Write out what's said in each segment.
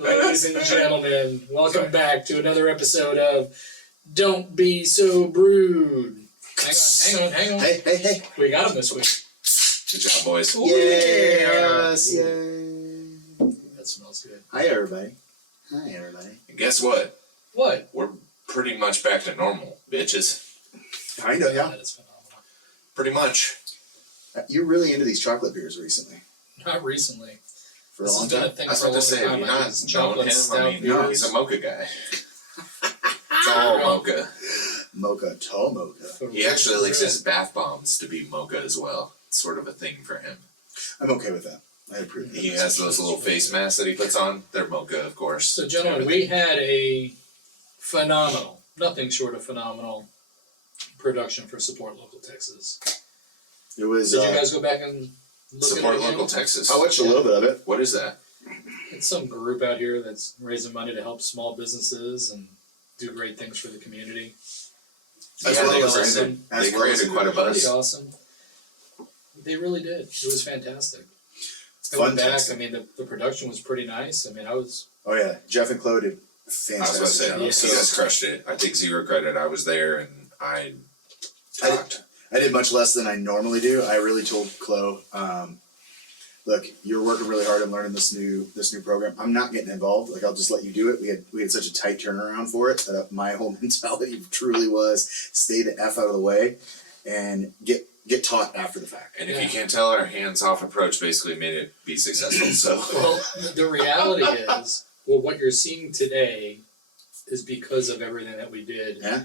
Ladies and gentlemen, welcome back to another episode of Don't Be So Brood. Hang on. Hey. We got him this week. Good job, boys. Ooh, Yes, yay. That smells good. Hi, everybody. And guess what? What? We're pretty much back to normal, bitches. Kind of, yeah. That is phenomenal. Pretty much. You're really into these chocolate beers recently. Not recently. For a This long has been a time. thing I was for a about to long say, have time. you Like not these known chocolate him? stout I mean, beers. he's a mocha guy. It's all mocha. Mocha, tall mocha. For He actually real. likes his bath bombs to be mocha as well. It's sort of a thing for him. I'm okay with that. I approve. He has those little face masks that he puts on. They're mocha, of course. So, gentlemen, we had a phenomenal, nothing short of phenomenal production for Support Local Texas. It was. Did you guys go back and look Support at it again? Local Texas. I watched a little bit of it. What is that? It's some group out here that's raising money to help small businesses and do great things for the community. That's Yeah, what they they were created. awesome. They created quite a Pretty buzz. awesome. They really did. It was fantastic. Fun Going back, testing. I mean, the production was pretty nice. I mean, I was Oh, yeah. Jeff and Chloe did I was fantastic. about to say, job. Yeah. you guys crushed it. I take zero credit. I was there and I talked. I did much less than I normally do. I really told Chloe, look, you're working really hard on learning this new program. I'm not getting involved. Like, I'll just let you do it. We had such a tight turnaround for it that my whole mentality truly was stay the F out of the way and get taught after the fact. And if you can't tell, our hands-off approach basically made it be successful. So, well. The reality is, well, what you're seeing today is because of everything that we did. Yeah.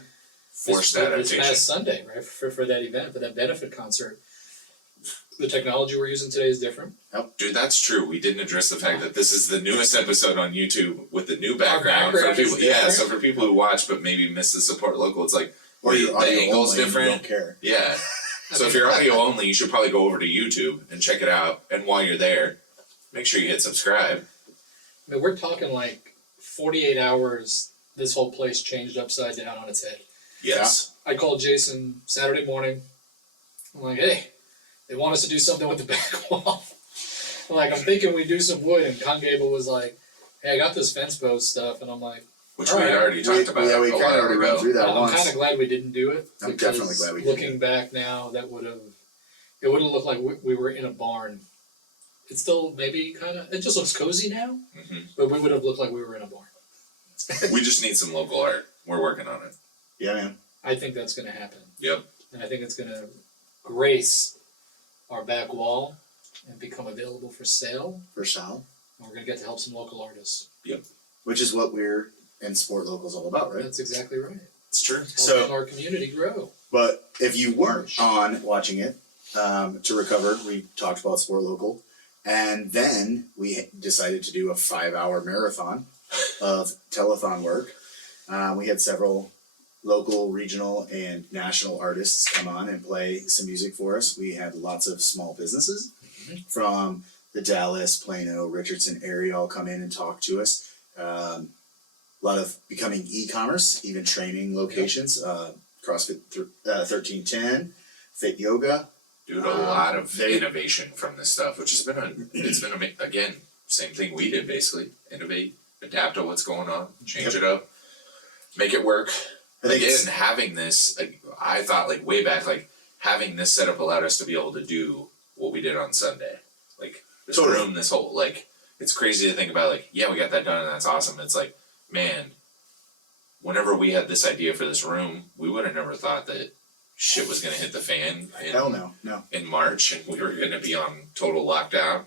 forced this adaptation. past Sunday, right, for that event, for that benefit concert. The technology we're using today is different. Dude, that's true. We didn't address the fact that this is the newest episode on YouTube with the new background for background is people. Yeah, different. so for people who watch but maybe miss the Support Local, it's like, Or wait, your the audio angle's only, different. You don't care. Yeah. So if you're audio only, you should probably go over to YouTube and check it out. And while you're there, make sure you hit subscribe. I mean, we're talking like 48 hours, this whole place changed upside down on its head. Yes. I called Jason Saturday morning. I'm like, hey, they want us to do something with the back wall. I'm thinking we do some wood, and Con Gable was like, hey, I got this fence post stuff, and I'm like, Which All we right. already talked about Yeah, we a kind of while already went ago. through that I'm once. kind of glad we didn't do it. I'm because definitely glad we didn't looking do it. back now, it would have looked like we were in a barn. It's still maybe kind of, it just looks cozy now, but we would have looked like we were in a barn. We just need some local art. We're working on it. Yeah, man. I think that's going to happen. Yep. And I think it's going to grace our back wall and become available for sale. For Sal. And we're going to get to help some local artists. Which is what we're in Sport Local's all about, right? That's exactly right. It's true. Helping So- our community grow. But if you weren't on watching it, to recover, we talked about Sport Local. And then we decided to do a 5-hour marathon of telethon work. We had several local, regional, and national artists come on and play some music for us. We had lots of small businesses from the Dallas, Plano, Richardson area all come in and talk to us. A lot of becoming e-commerce, even training locations, CrossFit 1310, Fit Yoga. Dude, a lot of innovation from this stuff, which has been again, same thing we did basically. Innovate, adapt to what's going on, change it up, make it work. I think Again, having this, I thought like way back, like having this setup allowed us to be able to do what we did on Sunday. Like this Totally. room, this whole, like, it's crazy to think about, like, yeah, we got that done and that's awesome. It's like, man, whenever we had this idea for this room, we would have never thought that shit was going to hit the fan Hell no. in March and we were going to be on total lockdown.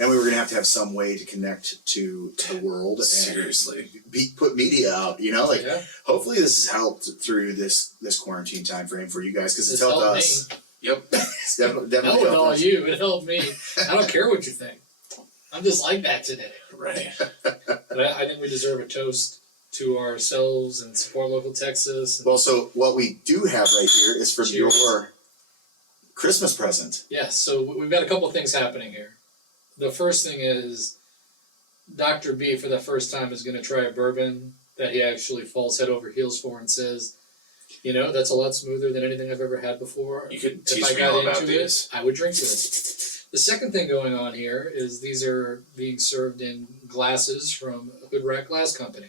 And we were going to have some way to connect to the world. Seriously. And put media out, like, Yeah. hopefully this has helped through this quarantine time frame for you guys, because it's It's helped helped us. me. Yep. It's definitely Hell with helped all us. you. It helped me. I don't care what you think. I'm just like that today. Right. But I think we deserve a toast to ourselves and Support Local Texas. And Well, so what we do have right here is from Cheers. your Christmas present. yes, so we've got a couple things happening here. The first thing is Dr. B, for the first time, is going to try a bourbon that he actually falls head over heels for and says, you know, that's a lot smoother than anything I've ever had before. You could If teach I me got all about into these. it, I would drink this. The second thing going on here is these are being served in glasses from a Hood Rat Glass Company.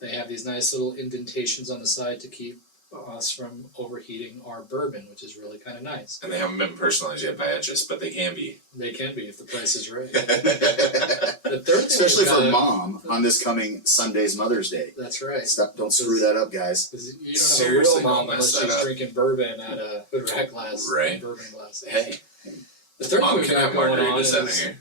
They have these nice little indentations on the side to keep us from overheating our bourbon, which is really kind of nice. And they haven't been personalized yet by Etchus, but they can be. They can be if the price is right. The third thing Especially we've for got- mom on this coming Sunday's Mother's Day. That's right. Stop! Don't screw that up, guys. Because you don't have Seriously, a real don't mom mess unless that she's up. drinking bourbon out of Hood Rat Glass. Right. Bourbon glass. Hey, The third Mom thing we've can got have going on margaritas out of is here.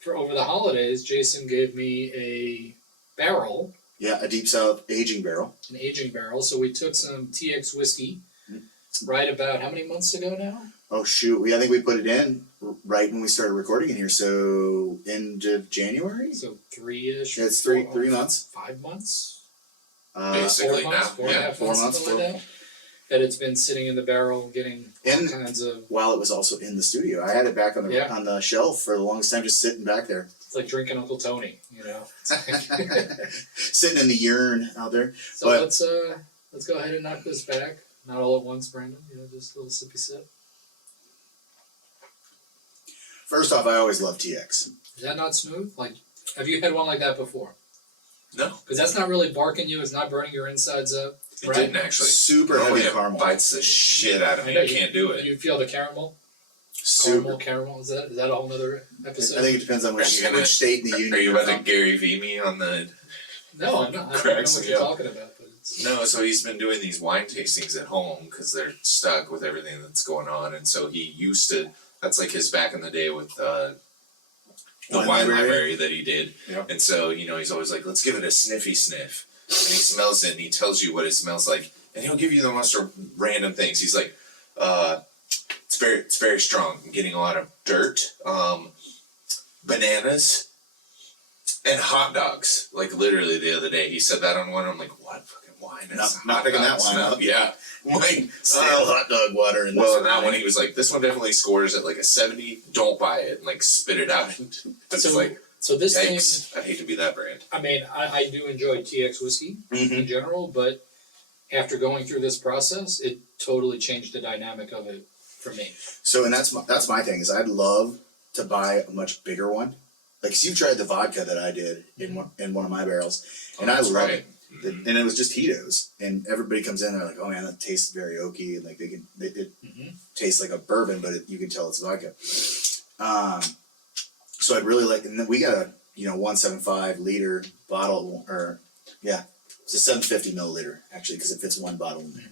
for over the holidays, Jason gave me a barrel, Yeah, a deep south aging barrel. an aging barrel. So we took some TX whiskey right about how many months ago now? Oh shoot! I think we put it in right when we started recording in here. So end of January. So 3-ish. It's three months. 5 months. Basically 4 months, now, 4 and a yeah. half 4 months, months, something like that. That it's been sitting in the barrel, getting all And- kinds of. While it was also in the studio, I had it back on the Yeah. on the shelf for the longest time, just sitting back there, It's like drinking Uncle Tony, you know. It's like- sitting in the urn out there. So But- let's go ahead and knock this back. Not all at once, Brandon. You know, just a little sippy sip. First off, I always love TX. Is that not smooth? Like, have you had one like that before? No, Because that's not really barking you. It's not burning your insides up. it Right? didn't actually. Super Normally heavy it caramel. bites the shit out of I me. know I can't do it. You feel the caramel? Super. Caramel. Is that a whole nother episode? I think it depends on Are you gonna- which state in the union. Are you you're about to from. Gary V me on the? No, I'm not. I don't know Cracks what me you're up. talking about, but it's No, so he's been doing these wine tastings at home because they're stuck with everything that's going on, and so he used to. That's like his back in the day with the wine library that he did. Yeah. And so he's always like, let's give it a sniffy sniff, and he smells it and he tells you what it smells like, and he'll give you the most random things. He's like, it's very strong. I'm getting a lot of dirt, bananas. And hot dogs, like literally the other day, he said that on one. I'm like, what fucking wine is Not picking that wine up. Yeah, I'm like Stale hot dog water in this. well, and that one he was like, this one definitely scores at like a 70. Don't buy it, and like spit it out. It's so. like, So this thing, yikes! I'd hate to be that brand. I mean, I do enjoy TX whiskey Mhm. in general, but after going through this process, it totally changed the dynamic of it for me. So, and that's my thing is I'd love to buy a much bigger one. Like, 'cause you've tried the vodka that I did in one of my barrels, and I That's love right. it. And it was just Tito's, and everybody comes in, they're like, "Oh man, that tastes very oaky," and like it Mhm. tastes like a bourbon, but you can tell it's vodka. So I'd really like, and then we got a 1.75 liter bottle, or yeah, it's a 750 milliliter actually because it fits one bottle in there.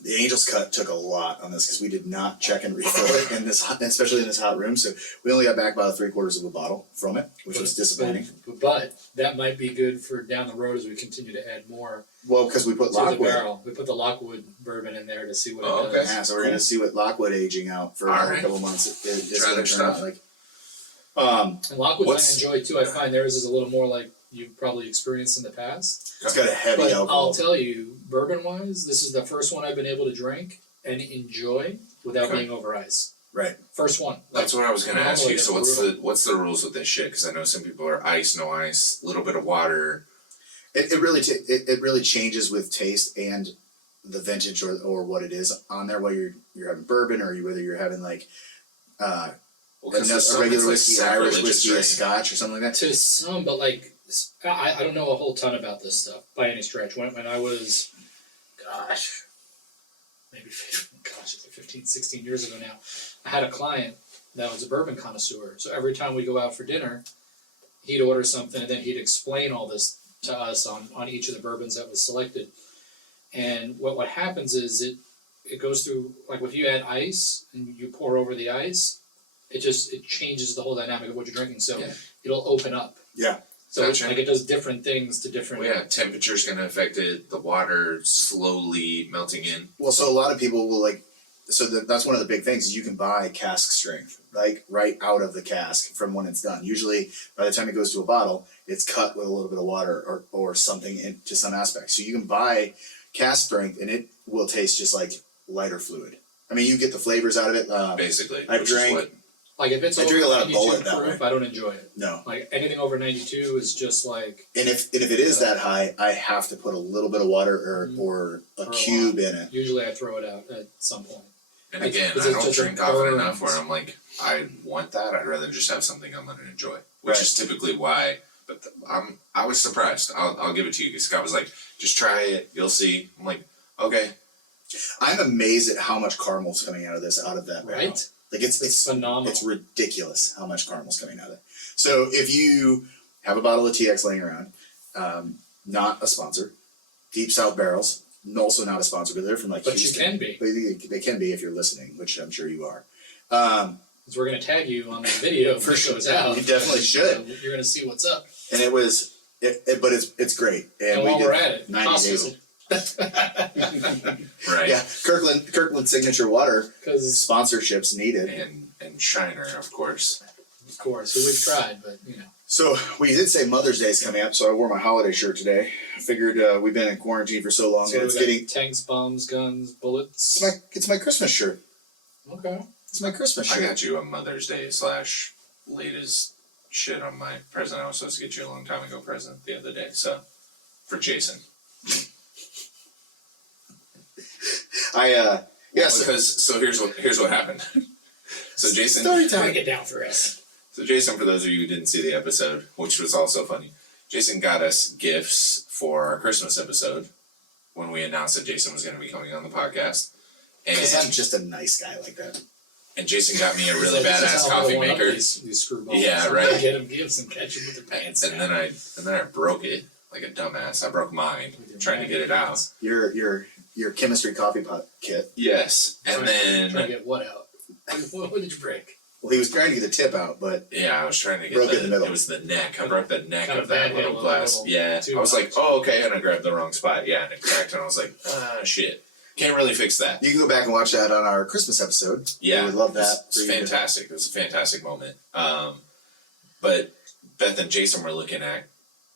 The Angel's Cut took a lot on this because we did not check and refill it in this, especially in this hot room. So we only got back about 3/4 of a bottle from it, which was disappointing. But that might be good for down the road as we continue to add more Well, because we put to the Lockwood. barrel. We put the Lockwood bourbon in there to see what Oh, it okay. does. Yeah, so we're gonna see what Lockwood aging out for Alright. a couple months. It's Try gonna their turn out stuff. like. And Lockwood What's- I enjoy too. I find theirs is a little more like you've probably experienced in the past. It's got a heavy But alcohol. I'll tell you, bourbon wise, this is the first one I've been able to drink and enjoy without Okay. being over ice. Right. First one. That's what I was gonna ask normally you. So it's what's the rules with this shit? Because I know some people are ice, no ice, a little bit of water. It really changes with taste and the vintage or what it is on there. Whether you're having bourbon or whether you're having like Well, because a regular whiskey, Irish whiskey, a right? Scotch or something like that. To some, but like I don't know a whole ton about this stuff by any stretch. When I was, maybe 15, 16 years ago now, I had a client that was a bourbon connoisseur. So every time we go out for dinner, he'd order something and then he'd explain all this to us on each of the bourbons that was selected. And what happens is it goes through, like if you add ice and you pour over the ice, it changes the whole dynamic of what you're drinking. So Yeah. it'll open up. Yeah. So Gotcha. it does different things to different. Well, yeah, temperature's gonna affect it. The water slowly melting in. Well, so a lot of people will like. So that's one of the big things is you can buy cask strength, like right out of the cask from when it's done. Usually, by the time it goes to a bottle, it's cut with a little bit of water or something into some aspect. So you can buy cask strength, and it will taste just like lighter fluid. I mean, you get the flavors out of it. Basically, I've which drank- is what Like if it's I over drink a lot of 92 Bullet that proof, way. I don't enjoy it. No. Like anything over 92 is just like. And if it is that high, I have to put a little bit of water or a Or a cube lot. in it. Usually I throw it out at some point. And again, Because I it's don't just drink a often burn. enough where I'm like, I want that. I'd rather just have something I'm going to enjoy, which Right. is typically why. But I was surprised. I'll give it to you because Scott was like, just try it. You'll see. I'm like, okay. I'm amazed at how much caramel's coming out of that barrel. Right? Like It's phenomenal. It's ridiculous how much caramel's coming out of it. So if you have a bottle of TX laying around, not a sponsor, Deep South Barrels, also not a sponsor, but they're from like But Houston. you can be. But they can be if you're listening, which I'm sure you are. Because we're going to tag you on the video For when it sure. goes out. You definitely should. You're going to see what's up. And but it's great. And we while did we're at it, 90 days. Right. Yeah, Kirkland Signature Water Because, sponsorships needed. And Shiner, of course. of course, who we've tried, but you know. So we did say Mother's Day is coming up, so I wore my holiday shirt today. I figured we've been in quarantine for so long, So and we it's got getting tanks, bombs, guns, bullets. it's my Christmas shirt. Okay. It's my Christmas I shirt. got you a Mother's Day / late as shit on my present. I was supposed to get you a long time ago present the other day. So, for Jason. Yeah. So here's what happened. So Jason. Story time. Break it down for us. So Jason, for those of you who didn't see the episode, which was also funny, Jason got us gifts for our Christmas episode when we announced that Jason was going to be coming on the podcast. Because I'm And, just a nice guy like that. and Jason got me a really So this is badass how I coffee one up maker. These screwballs. Yeah, I'm right. gonna get them gifts and catch them with their pants. And then I broke it like a dumbass. I broke mine trying to get it out. Your chemistry coffee pot kit. Yes, and trying then to get what out? What did you break? Well, he was trying to get the tip out, but yeah, I was trying to get Broke it in the middle. It was the neck. I broke the neck Kind of of that bad little handle, glass. little Yeah, too I was like, much. oh okay, and I grabbed the wrong spot. Yeah, and it cracked, and I was like, shit, can't really fix that. you can go back and watch that on our Christmas episode. Yeah, we would love that. It's fantastic. It was a fantastic moment. But Beth and Jason were looking at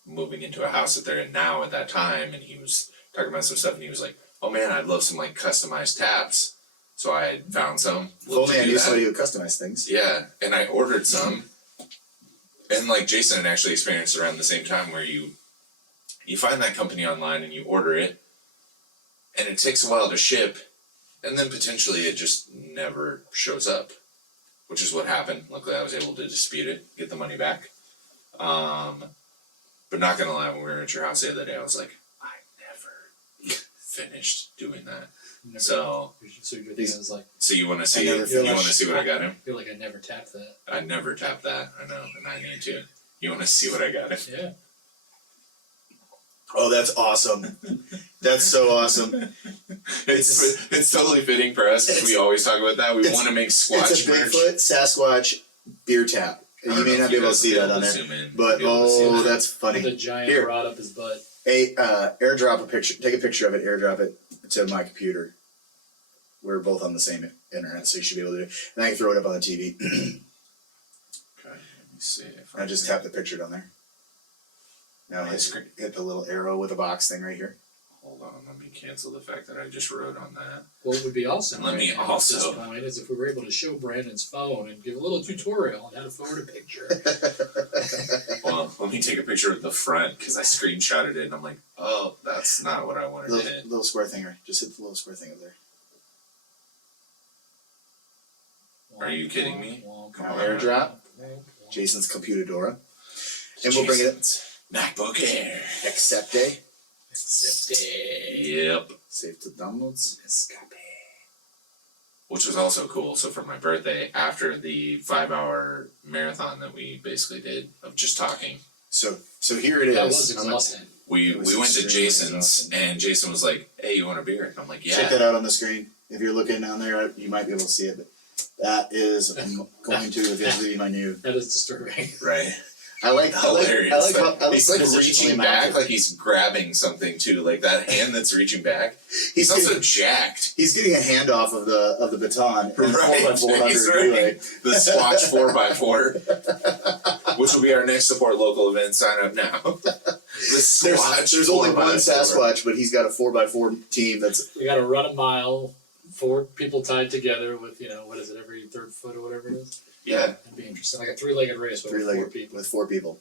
moving into a house that they're in now at that time, and he was talking about some stuff, and he was like, "Oh man, I'd love some like customized taps." So I found some. If only I to do knew that. somebody who customize things. Yeah, and I ordered some, and like Jason had actually experienced around the same time where you find that company online and you order it, and it takes a while to ship, and then potentially it just never shows up, which is what happened. Luckily, I was able to dispute it, get the money back. But not gonna lie, when we were at your house the other day, I was like, I never finished doing that. Never, So your thing is like, so you want to see never you finished. want to see what I got him? you're like, I never tapped that. I never tapped that. I know, and I need to. You want to see what I got him? Yeah. Oh, that's awesome. That's so awesome. It's totally fitting for us because we always talk about that. We want to make Squatch It's a merch. Bigfoot Sasquatch beer tap. I don't You may know not if be able to guys see will that be on able to there, zoom in, but be able to see that. that's funny. With a giant Here. rod up his butt. Airdrop a picture. Take a picture of it. Airdrop it to my computer. We're both on the same internet, so you should be able to do it. And I can throw it up on the TV. Okay, let me see if I just tap the picture down there. Now hit the little arrow with a box thing right here. Hold on, let me cancel the fact that I just wrote on that. What would be awesome And let me right now also- at this point is if we were able to show Brandon's phone and give a little tutorial on how to forward a picture. Well, let me take a picture of the front because I screenshotted it and I'm like, oh, that's not what I wanted to hit. Little square thing right. Just hit the little square thing up there. Are you kidding me? Now airdrop. Jason's Computadora. And we'll bring it up. MacBook Air. Accept. Yep. Save to downloads. Which was also cool. So for my birthday, after the 5-hour marathon that we basically did of just talking, So here it is. That was I'm gonna- exhausting. we It was went to extremely Jason's exhausting. and Jason was like, "Hey, you want a beer?" And I'm like, "Yeah." Check that out on the screen. If you're looking down there, you might be able to see it. But that is going to eventually be my new. That is disturbing. Right. I like Hilarious. he's He's like positionally reaching mounted. back, like he's grabbing something too, like that hand that's reaching back. He's also getting, jacked. he's getting a handoff of the baton and Right. 4x400 He's relay. running the Swatch 4x4 which will be our next support local event. Sign up now. The Swatch There's only 4x4. one Sasquatch, but he's got a 4x4 team that's We got to run a mile, 4 people tied together with, what is it, every third foot or whatever it is. Yeah. That'd be interesting. Like a three-legged race with 4 people. With 4 people.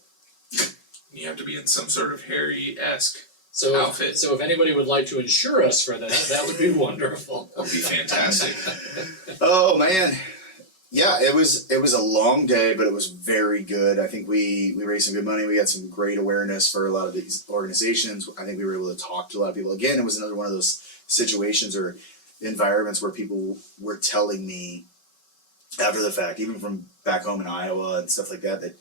You have to be in some sort of hairy-esque So, outfit. so if anybody would like to insure us for that, that would be wonderful. That would be fantastic. Oh man, yeah, it was a long day, but it was very good. I think we raised some good money. We got some great awareness for a lot of these organizations. I think we were able to talk to a lot of people. Again, it was another one of those situations or environments where people were telling me after the fact, even from back home in Iowa and stuff like that, that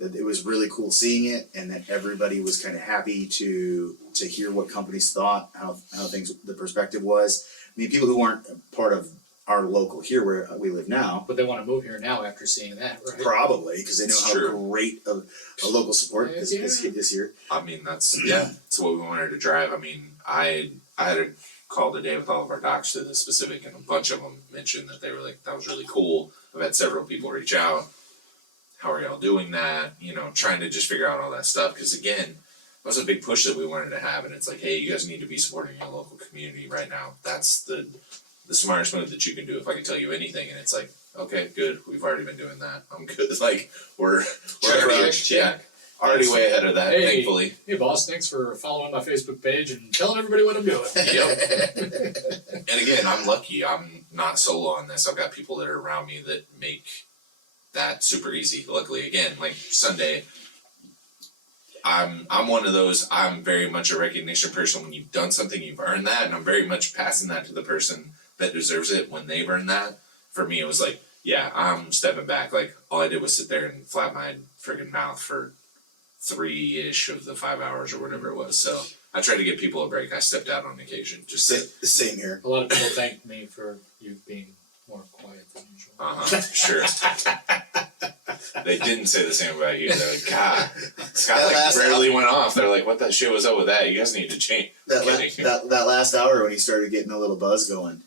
it was really cool seeing it, and that everybody was kind of happy to hear what companies thought, how things, the perspective was. I mean, people who weren't part of our local here where we live now, But they want to move here now after seeing that, right? probably because they know It's how true. great a local support Yeah. is here. I mean, that's what we wanted to drive. I mean, I had a call today with all of our docs to the specific, and a bunch of them mentioned that they were like, that was really cool. I've had several people reach out. How are y'all doing that? You know, trying to just figure out all that stuff. Because again, that was a big push that we wanted to have. And it's like, hey, you guys need to be supporting your local community right now. That's the smartest move that you can do. If I can tell you anything, and it's like, okay, good. We've already been doing that. I'm good. Like, we're already, already way ahead of that, Hey. thankfully. Hey, boss, thanks for following my Facebook page and telling everybody what I'm doing. Yep. And again, I'm lucky. I'm not solo on this. I've got people that are around me that make that super easy. Luckily, again, like Sunday, I'm one of those. I'm very much a recognition person. When you've done something, you've earned that, and I'm very much passing that to the person that deserves it when they've earned that. For me, it was like, yeah, I'm stepping back. Like, all I did was sit there and flap my friggin' mouth for 3-ish of the 5 hours or whatever it was. So I tried to give people a break. I stepped out on occasion. Just Same here. A lot of people thanked me for you being more quiet than usual. Sure. They didn't say the same about you. They're like, God, Scott That like last rarely went off. They're like, what the shit was up with that? You guys need to change. That last hour when he started getting a little buzz going.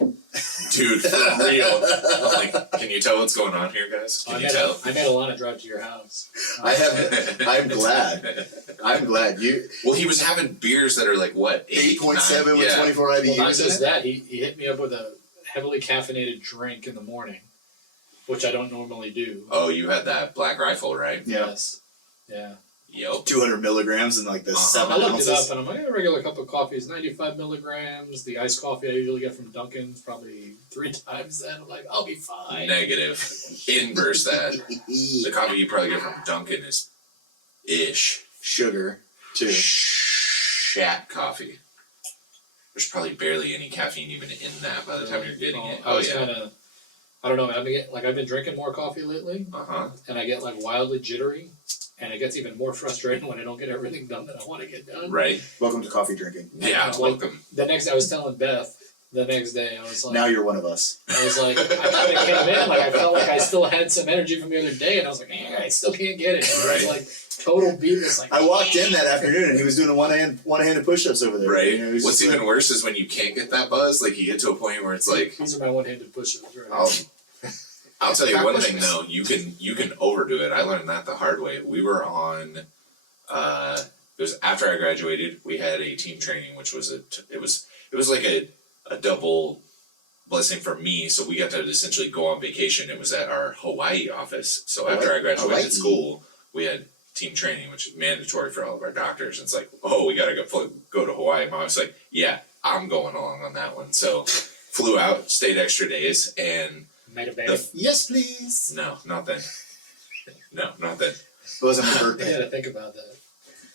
Dude, for real. I'm like, can you tell what's going on here, guys? Can you tell? I made Alana drive to your house. I'm glad you. Well, he was having beers that are like what, 8.7 with 24 Well, IBUs. not just that, he hit me up with a heavily caffeinated drink in the morning, which I don't normally do. Oh, you had that Black Rifle, right? Yeah. Yes. Yeah. Yep. 200 milligrams and like the 7 I looked ounces. it up and I'm like, a regular cup of coffee is 95 milligrams. The iced coffee I usually get from Dunkin's probably 3 times that. I'm like, I'll be fine. Negative. Inverse that. The coffee you probably get from Dunkin' is ish. Sugar too. Shat coffee. There's probably barely any caffeine even in that by the time you're getting it. I was kind of, I don't know. I've been drinking more coffee lately, and I get like wildly jittery, and it gets even more frustrating when I don't get everything done that I want to get done. Right. Welcome to coffee drinking. Yeah, welcome. The next, I was telling Beth. The next day, I was like, Now you're one of us. I was like, I kind of came in, like I felt like I still had some energy from the other day, and I was like, I still can't get it. And I was like, total beatness. Like, I walked in that afternoon and he was doing one-handed push-ups over there. Right. You know, What's even worse is when you can't get that buzz. Like you get to a point where it's like, these are my one-handed push-ups. Right? I'll tell you one thing though. You can overdo it. I learned that the hard way. We were on. It was after I graduated. We had a team training, which was it was like a double blessing for me. So we got to essentially go on vacation. It was at our Hawaii office. So after I graduated school, we had team training, which is mandatory for all of our doctors. And it's like, oh, we gotta go to Hawaii. Mom was like, yeah, I'm going along on that one. So flew out, stayed extra days, and Made a baby. Yes, please. no, not then. No, not then. It wasn't my I birthday. had to think about that.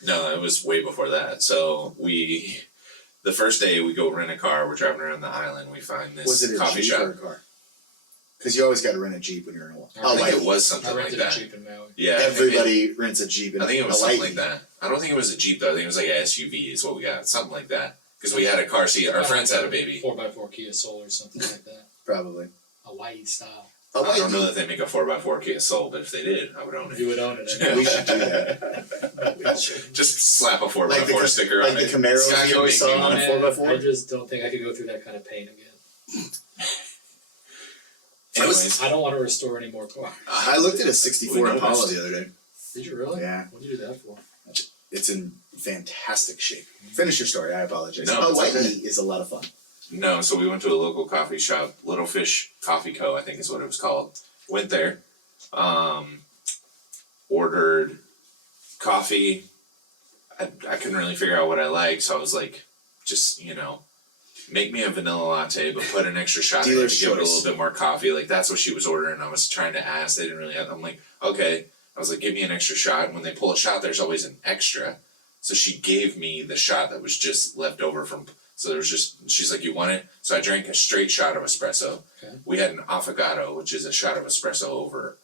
No, it was way before that. So the first day we go rent a car. We're driving around the island. We find this Was it a coffee Jeep shop. or a car? Because you always got to rent a Jeep when you're in Hawaii. I think it Hawaii. was I something like rented that. a Jeep in Maui. Yeah, Everybody rents a Jeep in I think it was Hawaii. something like that. I don't think it was a Jeep though. I think it was like an SUV is what we got. Something like that. Because we had a car seat. Our friends had a baby. 4x4 Kia Soul or something like that. Probably. Hawaii style. I don't know that they make a 4x4 Kia Soul, but if they did, I would own it. You would own it. We should do that. Just slap a 4x4 Like the- sticker like on the it. Camaros Scott, you you always make me saw on one. a 4x4? I just don't think I could go through that kind of pain again. Anyways, I don't want to restore any more cars. I looked at a 64 We Impala noticed. the other day. Did you really? Yeah. What did you do that for? It's in fantastic shape. Finish your story. I apologize. No, it's Hawaii okay. is a lot of fun. No, so we went to a local coffee shop, Little Fish Coffee Co. I think is what it was called. Went there, Ordered coffee. I couldn't really figure out what I liked, so I was like, just, make me a vanilla latte, but put an extra shot in it to give it a little bit more coffee. Like, that's what she was ordering. I was trying to ask. They didn't really have, I'm like, okay. I was like, give me an extra shot. And when they pull a shot, there's always an extra. So she gave me the shot that was just left over from, so there was just, she's like, you want it? So I drank a straight shot of espresso. Okay. We had an affogato, which is a shot of espresso over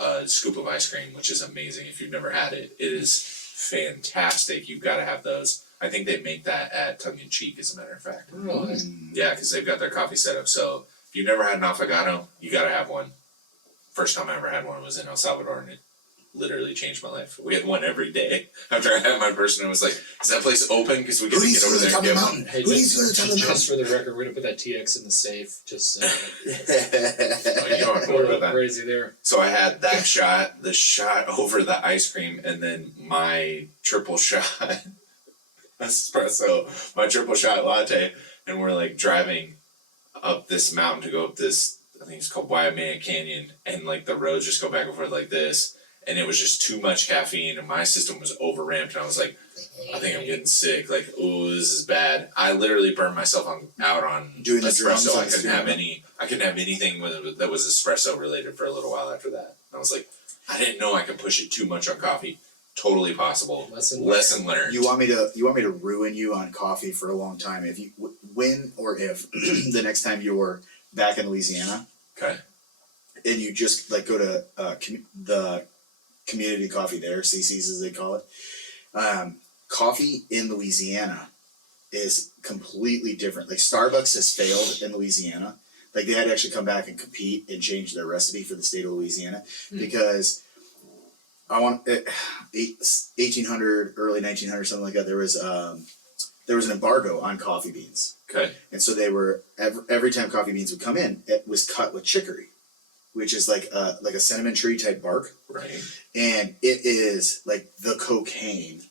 a scoop of ice cream, which is amazing. If you've never had it, it is fantastic. You've got to have those. I think they make that at Tongue in Cheek, as a matter of fact. Really? Yeah, because they've got their coffee set up. So if you've never had an affogato, you got to have one. First time I ever had one was in El Salvador, and it literally changed my life. We had one every day after I had my first, and it was like, is that place open? Because we get to get over there and get one. Hey, just for the record, we're gonna put that TX in the safe. Just Oh, you know I'm go a bored with little that. crazy there. So I had that shot, the shot over the ice cream, and then my triple shot espresso, my triple shot latte, and we're like driving up this mountain to go up this, I think it's called Waimea Canyon, and like the roads just go back and forth like this, and it was just too much caffeine, and my system was overramped, and I was like, I think I'm getting sick, like, ooh, this is bad. I literally burned myself out on Doing the espresso. drums I on couldn't have steam. I couldn't have anything that was espresso related for a little while after that. I was like, I didn't know I could push it too much on coffee. Totally possible. Lesson learned. You want me to ruin you on coffee for a long time? If you when or if the next time you're back in Louisiana, Okay. and you just like go to the community coffee there, CC's as they call it. Coffee in Louisiana is completely different. Like Starbucks has failed in Louisiana. Like they had to actually come back and compete and change their recipe for the state of Louisiana because I want 1800, early 1900, something like that. There was an embargo on coffee beans. Okay. And so they were every time coffee beans would come in, it was cut with chicory, which is like a cinnamon tree type bark. Right. And it is like the cocaine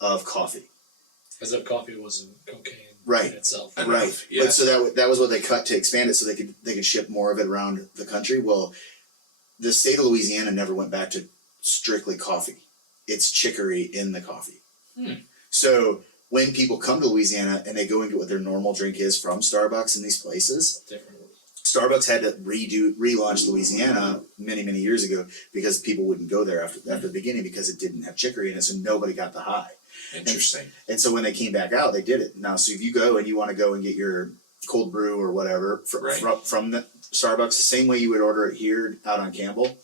of coffee. As if coffee wasn't cocaine Right. in itself. Enough, Right. yeah. But so that was what they cut to expand it, so they could ship more of it around the country. Well, the state of Louisiana never went back to strictly coffee. It's chicory in the coffee. So when people come to Louisiana and they go into what their normal drink is from Starbucks and these places, Different. Starbucks had to relaunch Louisiana many, many years ago because people wouldn't go there after the beginning because it didn't have chicory in it, so nobody got the high. Interesting. And so when they came back out, they did it. Now, so if you go and you want to go and get your cold brew or whatever from the Starbucks, the same way you would order it here out on Campbell,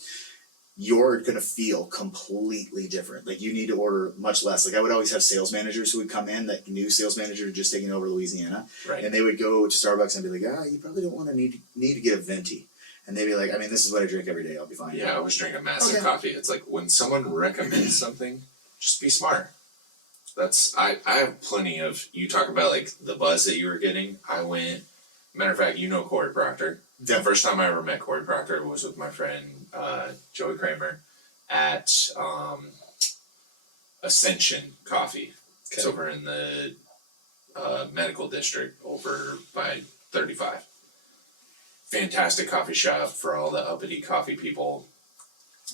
you're going to feel completely different. Like you need to order much less. Like I would always have sales managers who would come in, that new sales manager just taking over Louisiana. Right. And they would go to Starbucks and be like, you probably don't want to need to get a venti. And they'd be like, I mean, this is what I drink every day. I'll be fine. Yeah, I always drink a massive coffee. It's like when someone recommends something, just be smart. I have plenty of, you talk about like the buzz that you were getting. Matter of fact, Corey Proctor. Yeah. The first time I ever met Corey Proctor was with my friend Joey Kramer at Ascension Coffee. Okay. It's over in the medical district over by 35. Fantastic coffee shop for all the uppity coffee people.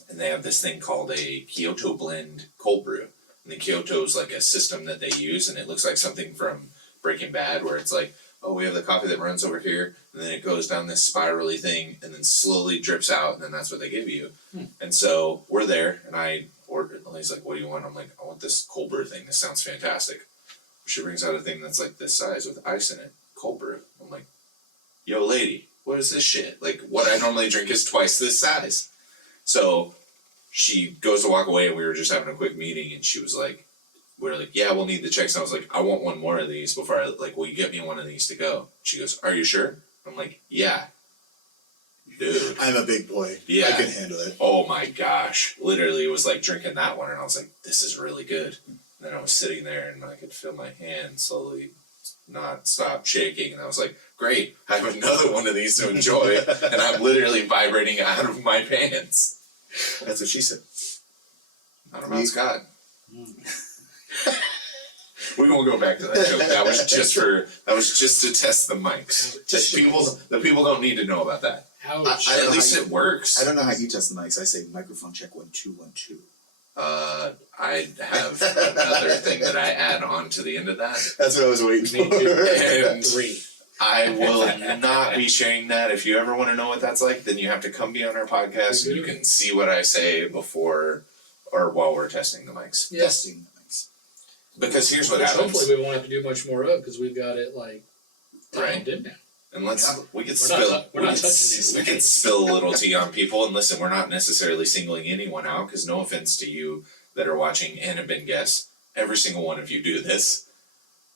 And they have this thing called a Kyoto blend cold brew. And the Kyoto is like a system that they use, and it looks like something from Breaking Bad, where it's like, oh, we have the coffee that runs over here, and then it goes down this spirally thing, and then slowly drips out, and then that's what they give you. And so we're there, and I ordered, and he's like, what do you want? I'm like, I want this cold brew thing. This sounds fantastic. She brings out a thing that's like this size with ice in it, cold brew. I'm like, yo, lady, what is this shit? Like, what I normally drink is twice this size. So she goes to walk away, and we were just having a quick meeting, and she was like, we're like, yeah, we'll need the checks. And I was like, I want one more of these before will you get me one of these to go? She goes, are you sure? I'm like, yeah. Dude. I'm a big boy. Yeah. I can handle it. Oh my gosh. Literally, it was like drinking that one, and I was like, this is really good. And then I was sitting there, and I could feel my hand slowly not stop shaking, and I was like, great, I have another one of these to enjoy, and I'm literally vibrating out of my pants. That's what she said. I don't know, it's God. We won't go back to that joke. That was just to test the mics. The people don't need to know about that. Ouch. I don't At know least how it works. I don't know how you test the mics. I say microphone check 1 2 1 2. I have another thing that I add on to the end of that. That's what I was waiting for. And 3. I will not be sharing that. If you ever want to know what that's like, then you have to come be on our podcast and you can see what I say before or while we're testing the mics. Yeah. Testing the mics. Because here's what Which happens. hopefully we won't have to do much more of because we've got it like dialed in now. And we can We're not spill touching these we can spill a little tea on people. And listen, we're not necessarily singling anyone out because no offense to you that are watching and have been guests. Every single one of you do this.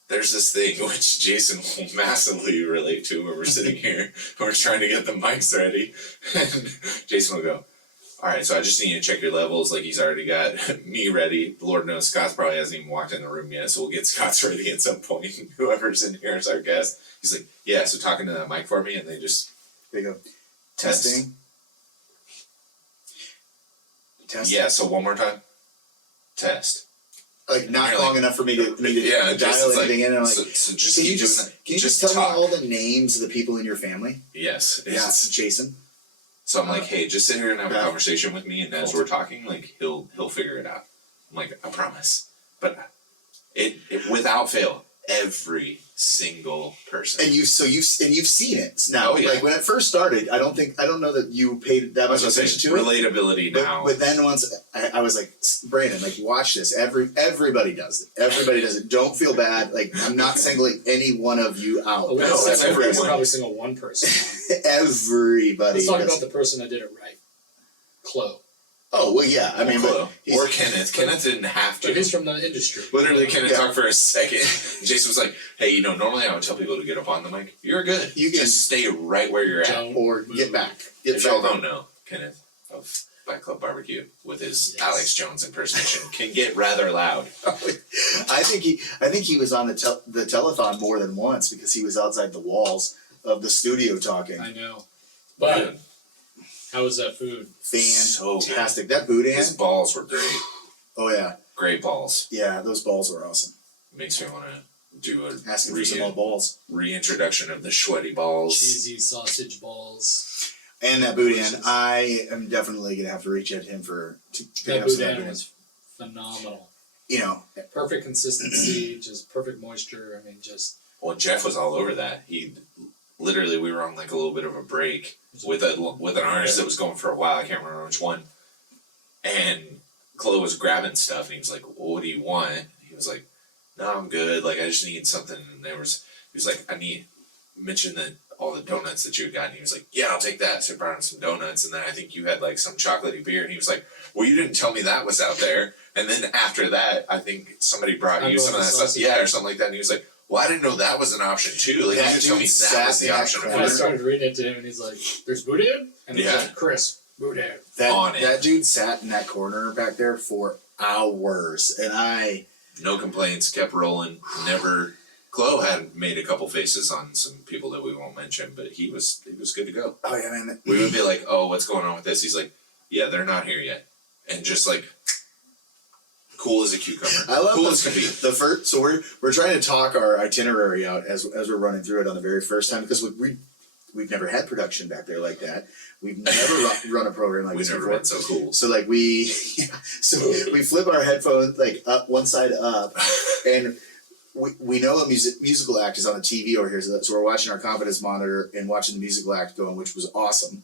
There's this thing which Jason will massively relate to where we're sitting here and we're trying to get the mics ready. And Jason will go, all right, so I just need you to check your levels. Like he's already got me ready. Lord knows Scott probably hasn't even walked in the room yet, so we'll get Scott's ready at some point. Whoever's in here is our guest. He's like, yeah, so talking to that mic for me, and they just There you go. test. Testing. Yeah, so one more time. Test. Like not You're long like- enough for me to Yeah, dial Jason's anything in. And I'm like, so just can keep you doing just that. can you just tell talk. me all the names of the people in your family? Yes. Yeah, it's- Jason. So I'm like, hey, just sit here and have a Yeah. conversation with me, and as we're talking, like he'll figure it out. I'm like, I promise. But it without fail, every single person. And you've seen it now. Oh, yeah. Like when it first started, I don't know that you paid that I was much gonna attention say, to it. relatability now. But then once I was like, Brandon, like watch this. Everybody does it. Everybody does it. Don't feel bad. Like I'm not singling any one of you out. We No, can that's everyone. probably single one person. Everybody. Let's talk does about the person that did it right. Chloe. Oh well, yeah. I mean, Chloe. but he's- Or Kenneth. Kenneth didn't have to. But he's from the industry. Literally, Kenneth Yeah. talked for a second. Jason was like, hey, normally I would tell people to get up on the mic. You're good. You can- just stay right where you're at. Don't or get move. back. Get If back. y'all don't know, Kenneth of Black Club Barbecue with his Yes. Alex Jones impersonation can get rather loud. I think he was on the telethon more than once because he was outside the walls of the studio talking. I know. But Dude, how was that food? So Fantastic. That boudin. his balls were great. Oh yeah, Great balls. yeah. Those balls were awesome. Makes me want to do a Asking for some more balls. reintroduction of the sweaty balls. Cheesy sausage balls. And that boudin, Delicious. I am definitely gonna have to reach out to him to pick That up some of that boudin boudin. was phenomenal. You know, Perfect consistency, just perfect moisture. I mean, just Well, Jeff was all over that. He literally, we were on like a little bit of a break with an artist that was going for a while. I can't remember which one. And Chloe was grabbing stuff, and he was like, well, "What do you want?" And he was like, "No, I'm good. Like, I just need something." And he was like, mention that all the donuts that you had gotten. He was like, "Yeah, I'll take that." So I brought him some donuts, and then I think you had like some chocolatey beer, and he was like, "Well, you didn't tell me that was out there." And then after that, I think somebody brought I you brought some of the that stuff, sausage. yeah, or something like that. And he was like, "Well, I didn't know that was an option too. Like, That you didn't tell me dude that was sat the in that option." and I corner. started reading it to him, and he's like, "There's boudin," and he's Yeah. like, "Chris, boudin." On it. that dude sat in that corner back there for hours, and I. No complaints, kept rolling. Never. Chloe had made a couple faces on some people that we won't mention, but he was good to go. Oh yeah, man. We would be like, "Oh, what's going on with this?" He's like, "Yeah, they're not here yet," and just like cool as a cucumber. I love cool the, as can be. the first. So we're trying to talk our itinerary out as we're running through it on the very first time because we've never had production back there like that. We've never run a program like We've this never before. been so cool. So like we flip our headphones like up one side up, and we know a musical act is on the TV over here, so we're watching our confidence monitor and watching the musical act going, which was awesome.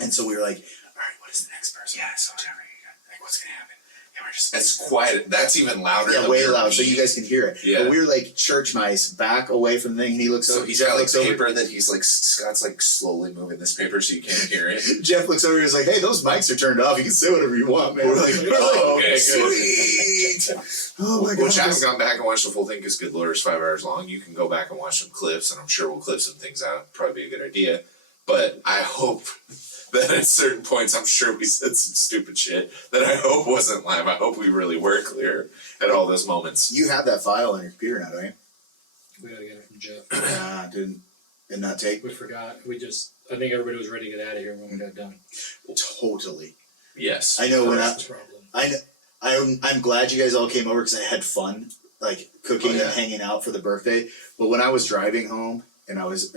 And so we were like, all right, what is the next person? Yeah, so whatever you got, like what's gonna happen? Yeah, we're just That's quiet. That's even louder. yeah, than way we were loud, so being. you guys can hear it. Yeah. But we were like church mice back away from the thing, and he looks So over. he's Jeff got like looks over. paper that he's like Scott's like slowly moving this paper so you can't hear it. Jeff looks over and is like, "Hey, those mics are turned off. You can say whatever you want, man." We're like, "Oh, okay, good." sweet. Oh my god. Which I haven't gone back and watched the full thing because Good Lord is 5 hours long. You can go back and watch some clips, and I'm sure we'll clip some things out. Probably be a good idea. But I hope that at certain points, I'm sure we said some stupid shit that I hope wasn't live. I hope we really were clear at all those moments. You have that file on your computer now, don't you? We gotta get it from Jeff. Did not take. We forgot. I think everybody was ready to get out of here when we got done. Totally. Yes. I know when That's the problem. I'm glad you guys all came over because I had fun like cooking Oh, yeah. and hanging out for the birthday. But when I was driving home and I was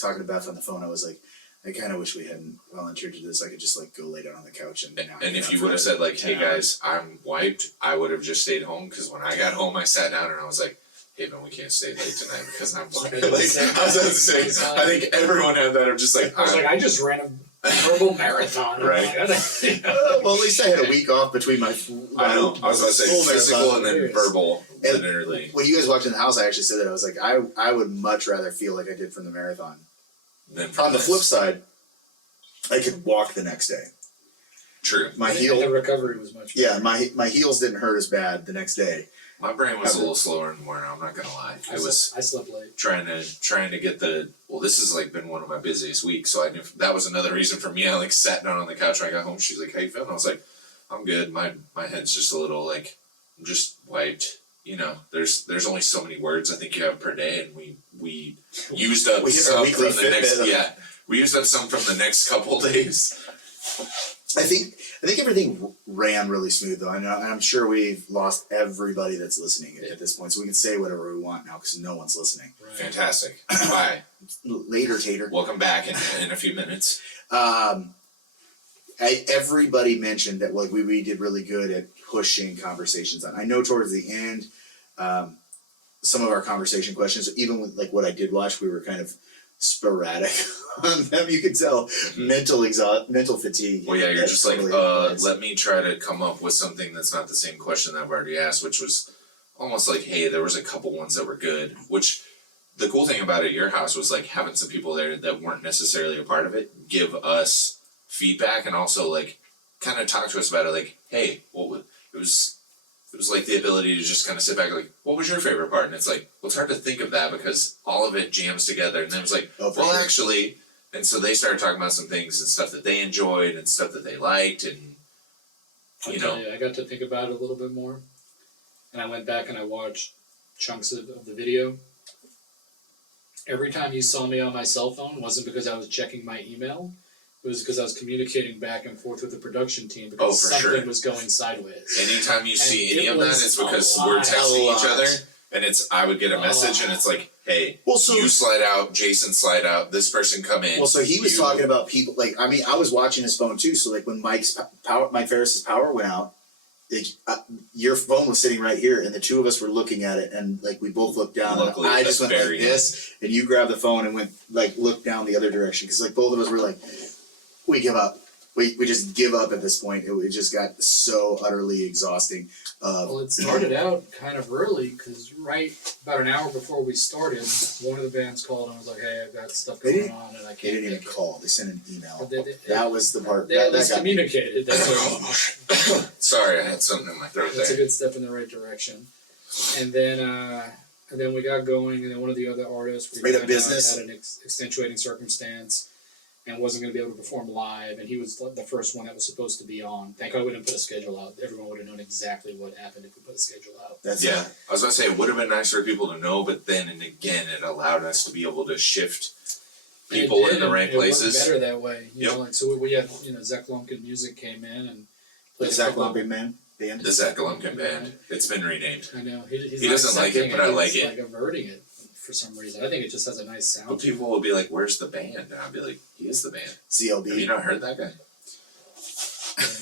talking to Beth on the phone, I was like, I kind of wish we hadn't volunteered to do this. I could just like go lay down on the couch and. And if you would have said like, "Hey guys, I'm wiped," I would have just stayed home because when I got home, I sat down and I was like, "Hey man, we can't stay late tonight because I'm wiped." Like, I was about to say, I think everyone had that. I'm just like, I just ran a verbal marathon. Right. Well, at least I had a week off between my. I know. I was about to say full physical marathon. and then verbal, And literally. When you guys walked in the house, I actually said that I was like, I would much rather feel like I did from the marathon. Then On the flip side, I could walk the next day. true. The recovery was much better. Yeah, my heels didn't hurt as bad the next day. My brain was a little slower in the morning. I'm not gonna lie. I slept late. Trying to get the. Well, this has like been one of my busiest weeks, so I knew that was another reason for me. I like sat down on the couch when I got home. She's like, "How you feeling?" I was like, "I'm good. My head's just a little like, I'm just wiped." You know, there's only so many words I think you have per day, and we used up We hit our some weekly from the next. Fitbit. Yeah, we used up some from the next couple days. I think everything ran really smooth though. I'm sure we've lost everybody that's listening at this point, so we can say whatever we want now because no one's listening. Right. Fantastic. Bye. Later, Tater. Welcome back in a few minutes. Everybody mentioned that like we did really good at pushing conversations on. I know towards the end, some of our conversation questions, even with like what I did watch, we were kind of sporadic on them. You could tell mental fatigue. Well, yeah, you're just like, totally let me try to come up with something that's not the same question that I've already asked, which was almost like, hey, there was a couple ones that were good. Which the cool thing about it at your house was like having some people there that weren't necessarily a part of it give us feedback and also like kind of talk to us about it. Like, hey, it was like the ability to just kind of sit back like, what was your favorite part? And it's like, well, it's hard to think of that because all of it jams together. And then it was like, sure. actually, and so they started talking about some things and stuff that they enjoyed and stuff that they liked. And, I got to think about it a little bit more. And I went back and I watched chunks of the video. Every time you saw me on my cell phone wasn't because I was checking my email. It was because I was communicating back and forth with the production team because something was going sideways. Anytime you see any of that, it's because we're texting each other, and I would get a message, and it's like, hey, you slide out, Jason slide out, this person come in. Well, so he was talking about people, like, I mean, I was watching his phone too, so like when Mike Ferris's power went out, your phone was sitting right here, and the two of us were looking at it, and like we both looked down, Luckily, and I just went like this, and you grabbed the phone and went like looked down the other direction, because like both of us were like, we give up. We just give up at this point. It just got so utterly exhausting. Well, it started out kind of early because right about an hour before we started, one of the bands called and was like, "Hey, I've got stuff going on and I can't." They didn't even make it." call. They sent an email. That was the part. They at least communicated. Sorry, I had something in my throat there. That's a good step in the right direction. And then we got going, and then one of the other artists Made a business had an extenuating circumstance and wasn't going to be able to perform live, and he was the first one that was supposed to be on. Thank God we didn't put a schedule out. Everyone would have known exactly what happened if we put a schedule out. That's I was going to say, it would have been nice for people to know, but then and again, it allowed us to be able to shift people in the right places. It worked better that way. You know, like, so we had, Zach Lumpkin Music came in and played Zach Lumpkin Band. The Zach Lumpkin Band. It's been renamed. I know. He doesn't like it, but I like it. He's like averting it for some reason. I think it just has a nice sound. But people will be like, "Where's the band?" And I'll be like, "He is the band." ZLB. Have you not heard that guy?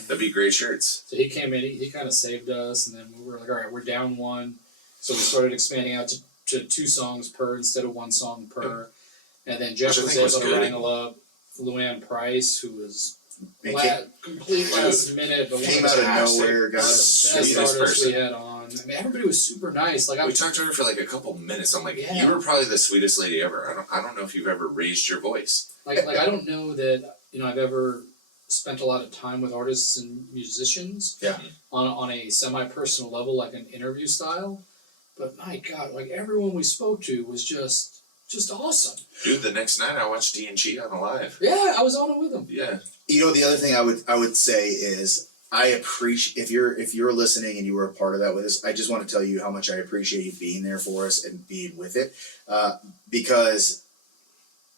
That'd be great shirts. So he came in, he kind of saved us, and then we were like, all right, we're down one. So we started expanding out to 2 songs per instead of 1 song per. And then Jeff was able to wrangle up Luann Price, who was complete last minute, but came out of nowhere, got the best artist we had on. I mean, everybody was super nice. Like we talked to her for like a couple minutes. I'm like, you were probably the sweetest lady ever. I don't know if you've ever raised your voice. Like I don't know that I've ever spent a lot of time with artists and musicians. Yeah. On a semi-personal level, like an interview style. But my God, like everyone we spoke to was just awesome. Dude, the next night I watched D and Cheat on live. Yeah, I was on it with them. Yeah. The other thing I would say is I appreciate if you're listening and you were a part of that with us. I just want to tell you how much I appreciate you being there for us and being with it, because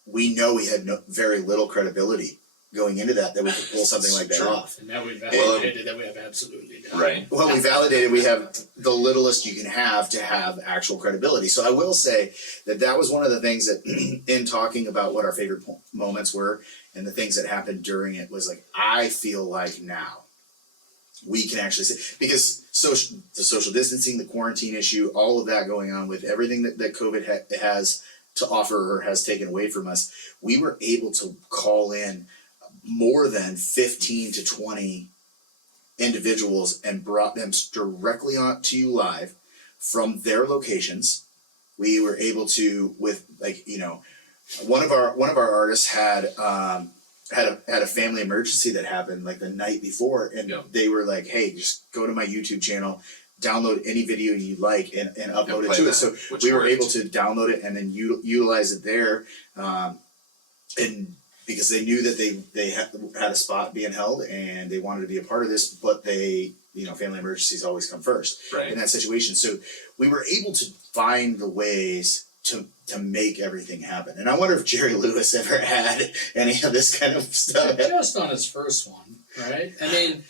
we know we had very little credibility going into that we could pull something like that True. off. And now we've validated that we have absolutely done. Right. Well, we validated we have the littlest you can have to have actual credibility. So I will say that was one of the things that in talking about what our favorite moments were and the things that happened during it was like, I feel like now we can actually say, because the social distancing, the quarantine issue, all of that going on with everything that COVID has to offer or has taken away from us, we were able to call in more than 15 to 20 individuals and brought them directly on to you live from their locations. We were able to, with like, you know, one of our artists had a family emergency that happened like the night before, and they were like, hey, just go to my YouTube channel, download any video you like and upload it to it. So we were able to download it and then utilize it there, and because they knew that they had a spot being held and they wanted to be a part of this, but family emergencies always come first in that situation. So we were able to find the ways to make everything happen. And I wonder if Jerry Lewis ever had any of this kind of stuff. Just on his first one, right? I mean,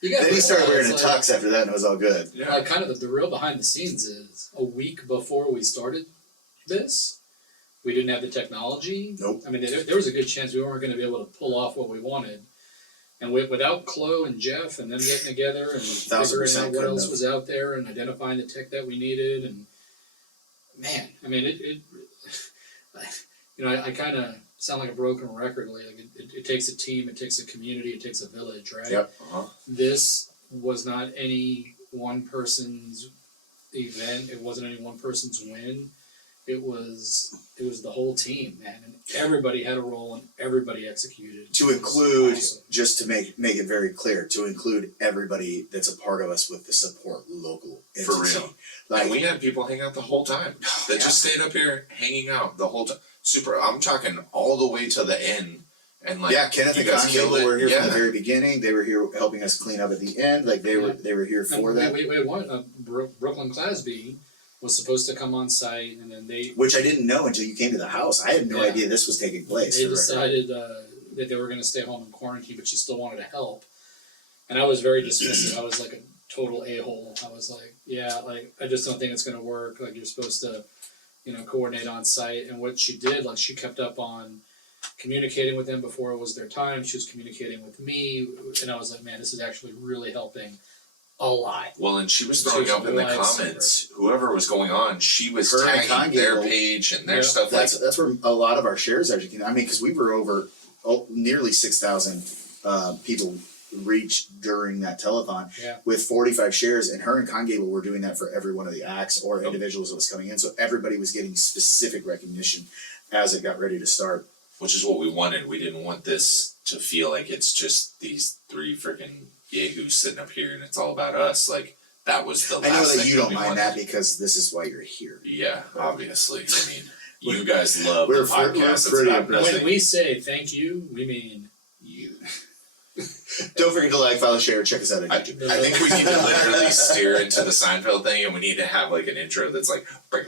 you got. Then he started wearing a tux after that, and it was all good. Yeah. Like, kind of the real behind the scenes is a week before we started this, we didn't have the technology. Nope. I mean, there was a good chance we weren't going to be able to pull off what we wanted. And without Chloe and Jeff and them getting together and figuring out what else was out there and identifying the tech that we needed, and man, I mean, I kind of sound like a broken record. Like it takes a team, it takes a community, it takes a village, right? Yep. This was not any one person's event. It wasn't any one person's win. It was the whole team, man, and everybody had a role and everybody executed. To include, just to make it very clear, to include everybody that's a part of us with the support local entity. For real. Like, and we had people hang out the whole time. That just stayed up here hanging out the whole time. I'm talking all the way to the end. And like, Kenneth and Congo were here from the very beginning. They were here helping us clean up at the end. Like they were here for that. We had one, Brooklyn Clasby was supposed to come on site, and then which I didn't know until you came to the house. I had no idea this was taking place. They decided that they were going to stay home in quarantine, but she still wanted to help. And I was very dismissive. I was like a total a-hole. I was like, I just don't think it's going to work. Like, you're supposed to, coordinate on site. And what she did, like, she kept up on communicating with them before it was their time. She was communicating with me, and I was like, man, this is actually really helping a lot. Well, and she was throwing up in the comments, whoever was going on, she was tagging their page and their stuff. That's where a lot of our shares are. I mean, because we were over nearly 6,000 people reached during that telethon with 45 shares, and her and Congable were doing that for every one of the acts or individuals that was coming in. So everybody was getting specific recognition as it got ready to start. Which is what we wanted. We didn't want this to feel like it's just these three freaking yahoos sitting up here and it's all about us. Like, that was the last thing. I know that you don't mind that because this is why you're here. Yeah, obviously. I mean, you guys love the podcast. When we say thank you, we mean you. Don't forget to like, follow, share, check us out on YouTube. I think we need to literally steer into the Seinfeld thing, and we need to have like an intro that's like, I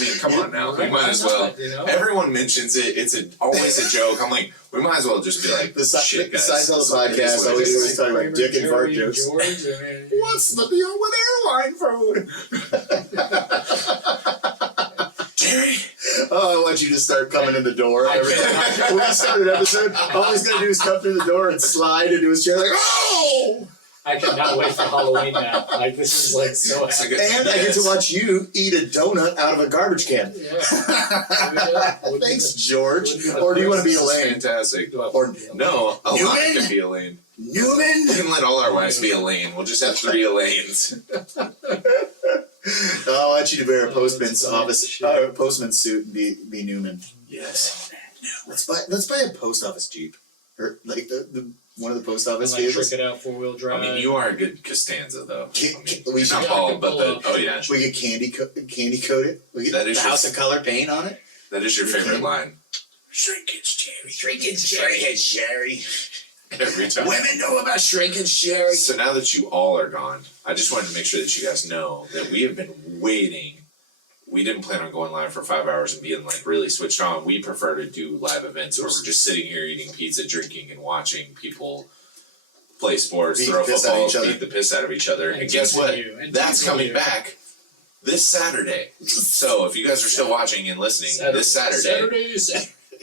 mean, come on now. We might as well. Everyone mentions it. It's always a joke. I'm like, we might as well just be like, shit, guys. The Seinfeld podcast always talking about dick and fart jokes. What's the deal with airline food? Jerry? Oh, I want you to start coming in the door every time. When we start an episode, all he's gonna do is come through the door and slide into his chair like, oh! I cannot wait for Halloween now. Like, this is like so happy. And I get to watch you eat a donut out of a garbage can. Thanks, George. Or do you want to be Elaine? Fantastic. Or no, Elaine can be Elaine. Newman? We can let all our wives be Elaine. We'll just have 3 Elaines. I want you to wear a postman's suit and be Newman. Yes. Let's buy a post office Jeep, or like the one of the post office vehicles. Trick it out 4-wheel drive. I mean, you are a good Costanza though. We should not bald, but we get candy coat it. We get the House of Color paint on it. That is your favorite line. Shrinkage Jerry. Shrinkage Jerry. Every time. Women know about shrinkage Jerry. So now that you all are gone, I just wanted to make sure that you guys know that we have been waiting we didn't plan on going live for 5 hours and being like really switched on. We prefer to do live events where we're just sitting here eating pizza, drinking, and watching people play sports, throw football, beat the piss out of each other. And guess what? That's coming back this Saturday. So if you guys are still watching and listening, this Saturday,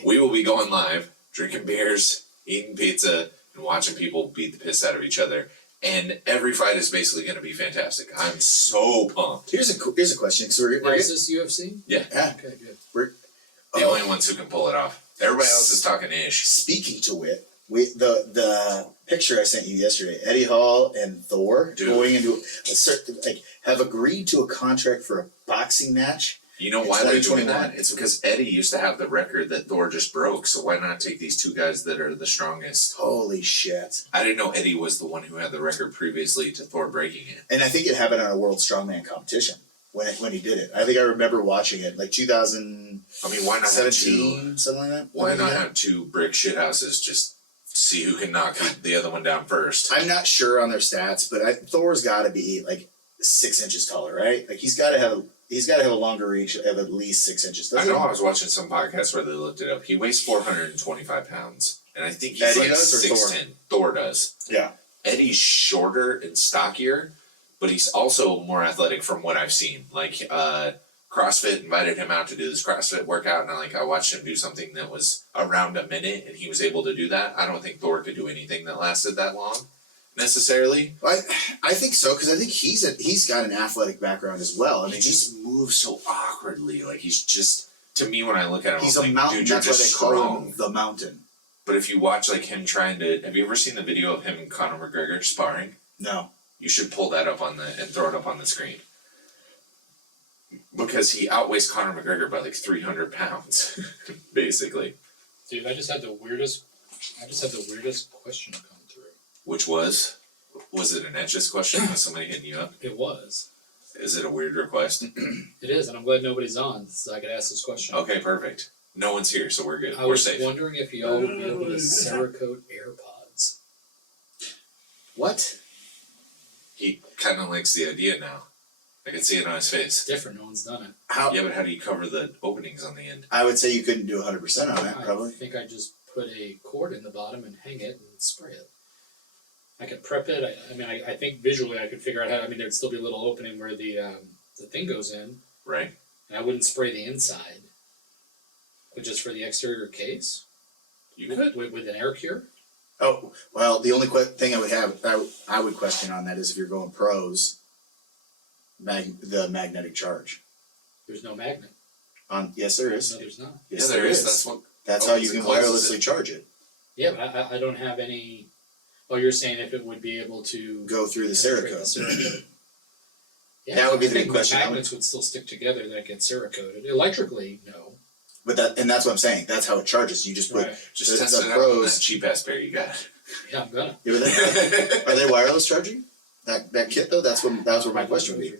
we will be going live, drinking beers, eating pizza, and watching people beat the piss out of each other. And every fight is basically going to be fantastic. I'm so pumped. Here's a question. So is this UFC? Yeah. Okay, good. We're the only ones who can pull it off. Everybody else is talking ish. Speaking to wit, the picture I sent you yesterday, Eddie Hall and Thor going into a certain, have agreed to a contract for a boxing match. You know why they're doing that? It's because Eddie used to have the record that Thor just broke, so why not take these two guys that are the strongest? Holy shit. I didn't know Eddie was the one who had the record previously to Thor breaking it. And I think it happened on a World Strongman competition when he did it. I think I remember watching it, 2017, I mean, why not have something like that? Why not have two brick shithouses just see who can knock the other one down first? I'm not sure on their stats, but Thor's got to be 6 inches taller, right? He's got to have a longer reach of at least 6 inches. I know I was watching some podcasts where they looked it up. He weighs 425 pounds, and I think he's Eddie does, or 6'10". Thor does. Yeah. Eddie's shorter and stockier, but he's also more athletic from what I've seen. CrossFit invited him out to do this CrossFit workout, and I watched him do something that was around a minute, and he was able to do that. I don't think Thor could do anything that lasted that long, necessarily. I think so, because I think he's got an athletic background as well. I mean, he just moves so awkwardly. He's just, to me, when I look at him, he's I'm a mountain. dude, you're That's why just they call strong. him the mountain. But if you watch him trying to, have you ever seen the video of him and Conor McGregor sparring? No. You should pull that up and throw it up on the screen. Because he outweighs Conor McGregor by 300 pounds, basically. Dude, I just had the weirdest question come through. Which was it an etchist question? Was somebody hitting you up? It was. Is it a weird request? It is, and I'm glad nobody's on, so I could ask this question. Okay, perfect. No one's here, so we're good. I We're was safe. wondering if y'all would be able to Cerakote AirPods. What? He kind of likes the idea now. I can see it on his face. It's different, no one's done it. Yeah, but how do you cover the openings on the end? I would say you couldn't do 100% on that, probably. I think I just put a cord in the bottom and hang it and spray it. I could prep it. I think visually I could figure out how. There'd still be a little opening where the thing goes in. Right. And I wouldn't spray the inside, but just for the exterior case. You could with an air cure. Oh well, the only thing I would question on that is if you're going pros, the magnetic charge. There's no magnet. Yes, there is. No, there's not. Yes, there is. That's how you can wirelessly charge it. Yeah, but I don't have any. Oh, you're saying if it would be able to go through the Cerakote. Yeah, that would be the big question. Magnets would still stick together that get Cerakoted. Electrically, no. But that's what I'm saying. That's how it charges. You just put just test it out on that cheap ass pair you got. Yeah, I'm gonna. Are they wireless charging? That kit though? That's where my question would be.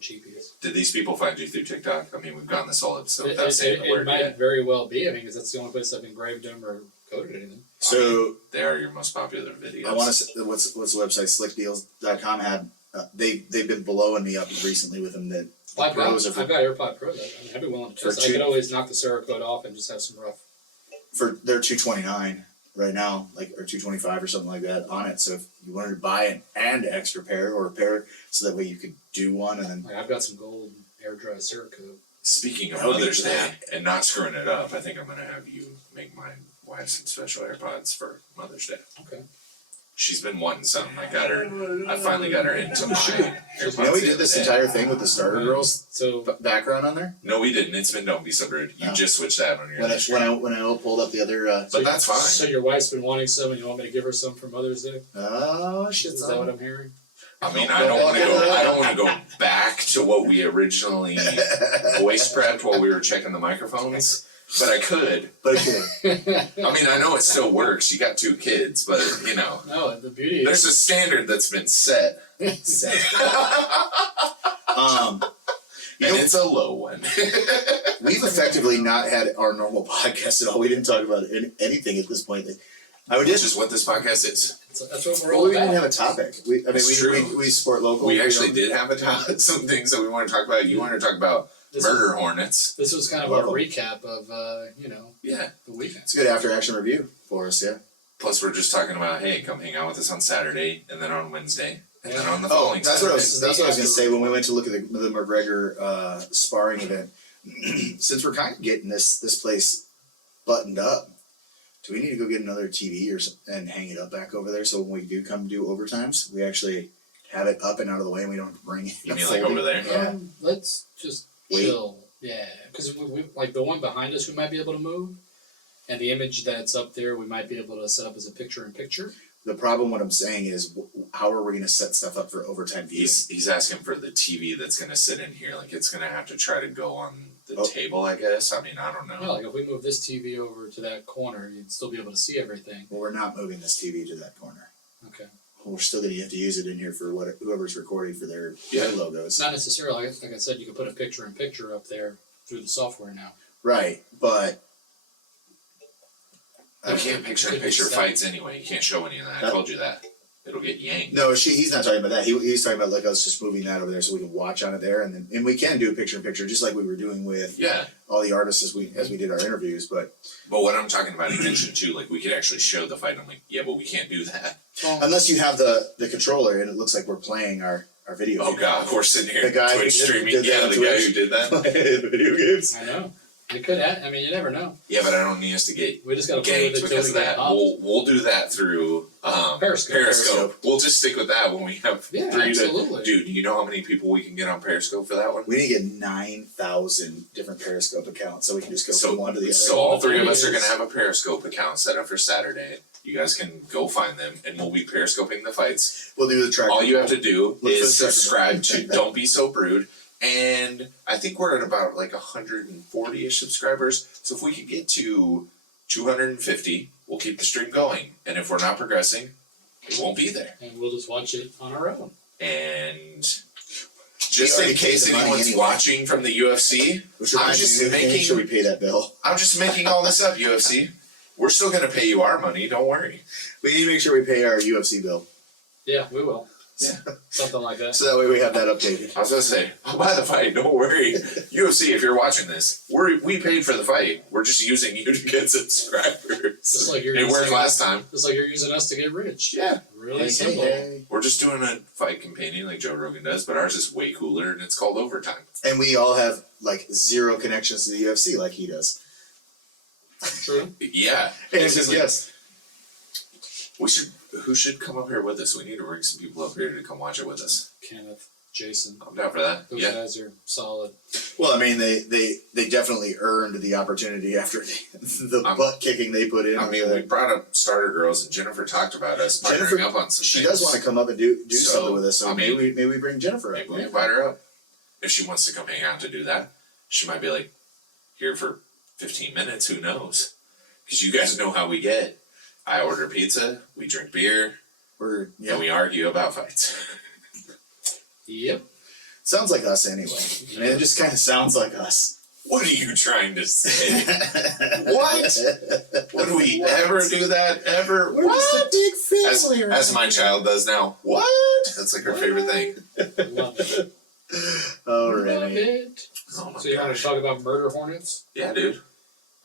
Did these people find you through TikTok? We've gone this whole episode without saying the word. It might very well be. Because that's the only place I've engraved them or coded anything. So they are your most popular videos. I want to. What's the website? Slickdeals.com had. They've been blowing me up recently with them. That I've got AirPod Pro. I'd be willing to test. I could always knock the Cerakote off and just have some rough. They're $229 right now, or $225 or something like that on it. So if you wanted to buy an extra pair or a pair, so that way you could do one and then. I've got some gold air dry Cerakote. Speaking of Mother's Day and not screwing it up, I think I'm gonna have you make my wife some special AirPods for Mother's Day. Okay. She's been wanting some. I finally got her into my AirPods. You know we did this entire thing with the Starter Girls background on there? No, we didn't. It's been Don't Be So Rude. You just switched that on your other screen. When I pulled up the other... but that's fine. So your wife's been wanting some and you want me to give her some for Mother's Day? Oh, shit. Is that what I'm hearing? I don't want to go back to what we originally voice prepped while we were checking the microphones. But I could. I know it still works. You got 2 kids, but No, the beauty there's a standard that's been set. And it's a low one. We've effectively not had our normal podcast at all. We didn't talk about anything at this point. Which is what this podcast is. That's what we're all about. We didn't have a topic. We support local. We actually did have some things that we want to talk about. You want to talk about Murder hornets. This was kind of Love a 'em. recap of Yeah. the weekend. It's a good after action review for us, yeah. Plus, we're just talking about, hey, come hang out with us on Saturday, and then on Wednesday, and then on the Oh, following that's what I Saturday. was gonna say when we went to look at the McGregor sparring event. Since we're kind of getting this place buttoned up, do we need to go get another TV and hang it up back over there so when we do come do overtimes, we actually have it up and out of the way and we don't have to bring it. You mean like over there? Yeah. Let's just Wait. chill. Yeah, because we like the one behind us, we might be able to move, and the image that's up there, we might be able to set up as a picture-in-picture. The problem, what I'm saying is, how are we gonna set stuff up for overtime viewing? He's asking for the TV that's gonna sit in here. Like it's gonna have to try to go on the Oh. table, I guess. I mean, I don't know. No, like if we move this TV over to that corner, you'd still be able to see everything. Well, we're not moving this TV to that corner. Okay. We're still gonna have to use it in here for whoever's recording for their Yeah. logos. It's not necessarily, like I said, you could put a picture-in-picture up there through the software now. Right, but You can't picture Could be fights anyway. You can't show any of that. I told you that. It'll get yanked. no, he's not talking about that. He's talking about like us just moving that over there so we can watch on it there, and we can do a picture in picture just like we were doing with Yeah. all the artists as we did our interviews. But But what I'm talking about, he mentioned too, like we could actually show the fight. I'm like, yeah, but we can't do that. unless you have the controller and it looks like we're playing our video. Oh god, we're sitting here The guy who Twitch did streaming. that Yeah, on the guy Twitch. who did that. video games. I know. It could have, I mean, you never know. Yeah, but I don't need us to get We just gotta play ganked with it till because we of get that. popped. We'll do that through Periscope. Periscope. We'll just stick with that when we have Yeah, three absolutely. Dude, do you know how many people we can get on Periscope for that one? We need to get 9,000 different Periscope accounts so we can just go from one to the other. So all three of us are Yes. gonna have a Periscope account set up for Saturday. You guys can go find them, and we'll be Periscoping the fights. We'll do the track. All you have to do for is the track subscribe to Don't Be So Brood. And I think we're at about like 140-ish subscribers. So if we could get to 250, we'll keep the stream going. And if we're not progressing, it won't be there. And we'll just watch it on our own. And We just already in case paid the money anyone's anyway. watching from the UFC, Which I'm reminds just me, make making- sure we pay that bill. I'm just making all this up, UFC. We're still gonna pay you our money, don't worry. We need to make sure we pay our UFC bill. Yeah, we will. Yeah. Something like that. So that way we have that updated. I was gonna say, I'll buy the fight, don't worry. UFC, if you're watching this, we paid for the fight. We're just using you to get subscribers. Just like you're It worked using last time. Just like you're using us to get rich. Yeah. Really Hey, simple. hey. We're just doing a fight companion like Joe Rogan does, but ours is way cooler and it's called Overtime. And we all have like zero connections to the UFC like he does. True. Yeah. And It's his like- guest. Who should come up here with us? We need to bring some people up here to come watch it with us. Kenneth, Jason. I'm down for that. Those Yeah. guys are solid. Well, I mean, they definitely earned the opportunity after the butt kicking they put in. I mean, we brought up starter girls, and Jennifer talked about us partnering Jennifer, up on some she things. does want to come up and do So, something with us. So I mean, maybe we bring Jennifer up. Maybe we invite her up. If she wants to come hang out to do that, she might be like, here for 15 minutes, who knows? Because you guys know how we get. I order pizza, we drink beer, and we argue about fights. Yep. Sounds like us anyway. I mean, it just kind of sounds like us. What are you trying to say? What? Would we ever do that? Ever? We're just a What? big family. As my child does now. What? That's like her favorite thing. Love it. Oh, Love Renee. it. Oh my So you want gosh. to talk about murder hornets? Yeah, dude.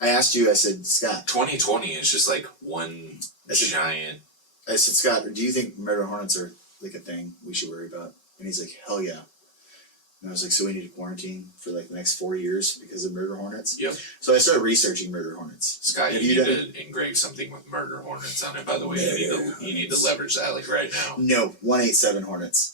I asked you, I said, Scott, 2020 is just like one giant. I said, Scott, do you think murder hornets are like a thing we should worry about? And he's like, hell yeah. And I was like, so we need to quarantine for like the next 4 years because of murder hornets? Yep. So I started researching murder hornets. Scott, Have you you need to engrave something with murder hornets on it. By the way, you need to leverage that like right now. No, 187 hornets.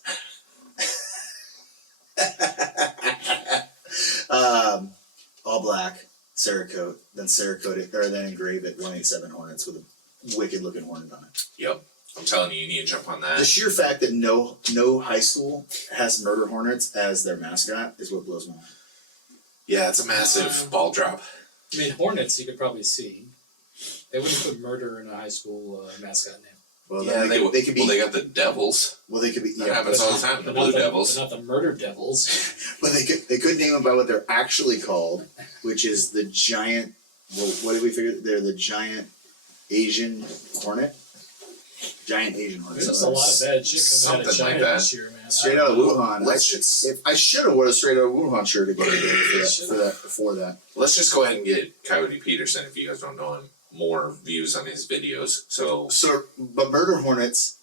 All black, Cerakote, then Cerakote, or then engrave it 187 hornets with a wicked looking hornet on it. Yep. I'm telling you, you need to jump on The that. sheer fact that no high school has murder hornets as their mascot is what blows my mind. Yeah, it's a massive ball drop. I mean, hornets you could probably see. They wouldn't put murder in a high school mascot name. Well, Yeah, then they could be. well, they got the Devils. Well, they could be. That Yeah, happens all the time. The But not Blue Devils. But not the murder devils. but they could name them by what they're actually called, which is the giant. Well, what did we figure? They're the giant Asian hornet. Giant Asian hornet. There's just a lot of bad shit coming out of Something like China that. this year, man. Straight out of Wuhan. Let's just If I should have worn a straight out of Wuhan shirt again before that. let's just go ahead and get Coyote Peterson, if you guys don't know him, more views on his videos. So But murder hornets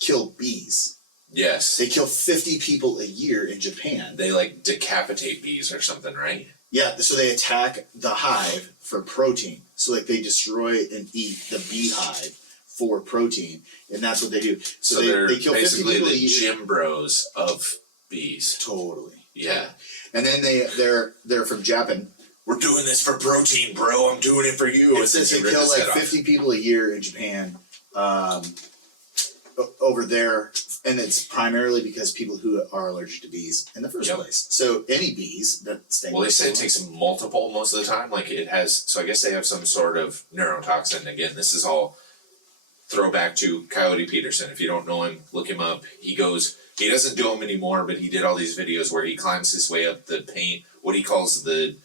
kill bees. yes, They kill 50 people a year in Japan. they like decapitate bees or something, right? Yeah, so they attack the hive for protein. So like they destroy and eat the beehive for protein, and that's what they do. So they're they kill 50 basically people a the year. gym bros of bees. Totally. Yeah. And then they're from Japan. We're doing this for protein, bro. I'm doing it for you. It says they kill like 50 people a year in Japan, over there, and it's primarily because people who are allergic to bees in the first place. So any bees that sting. Well, they say it takes multiple most of the time. Like it has, so I guess they have some sort of neurotoxin. Again, this is all throwback to Coyote Peterson. If you don't know him, look him up. He doesn't do them anymore, but he did all these videos where he climbs his way up the pain, what he calls the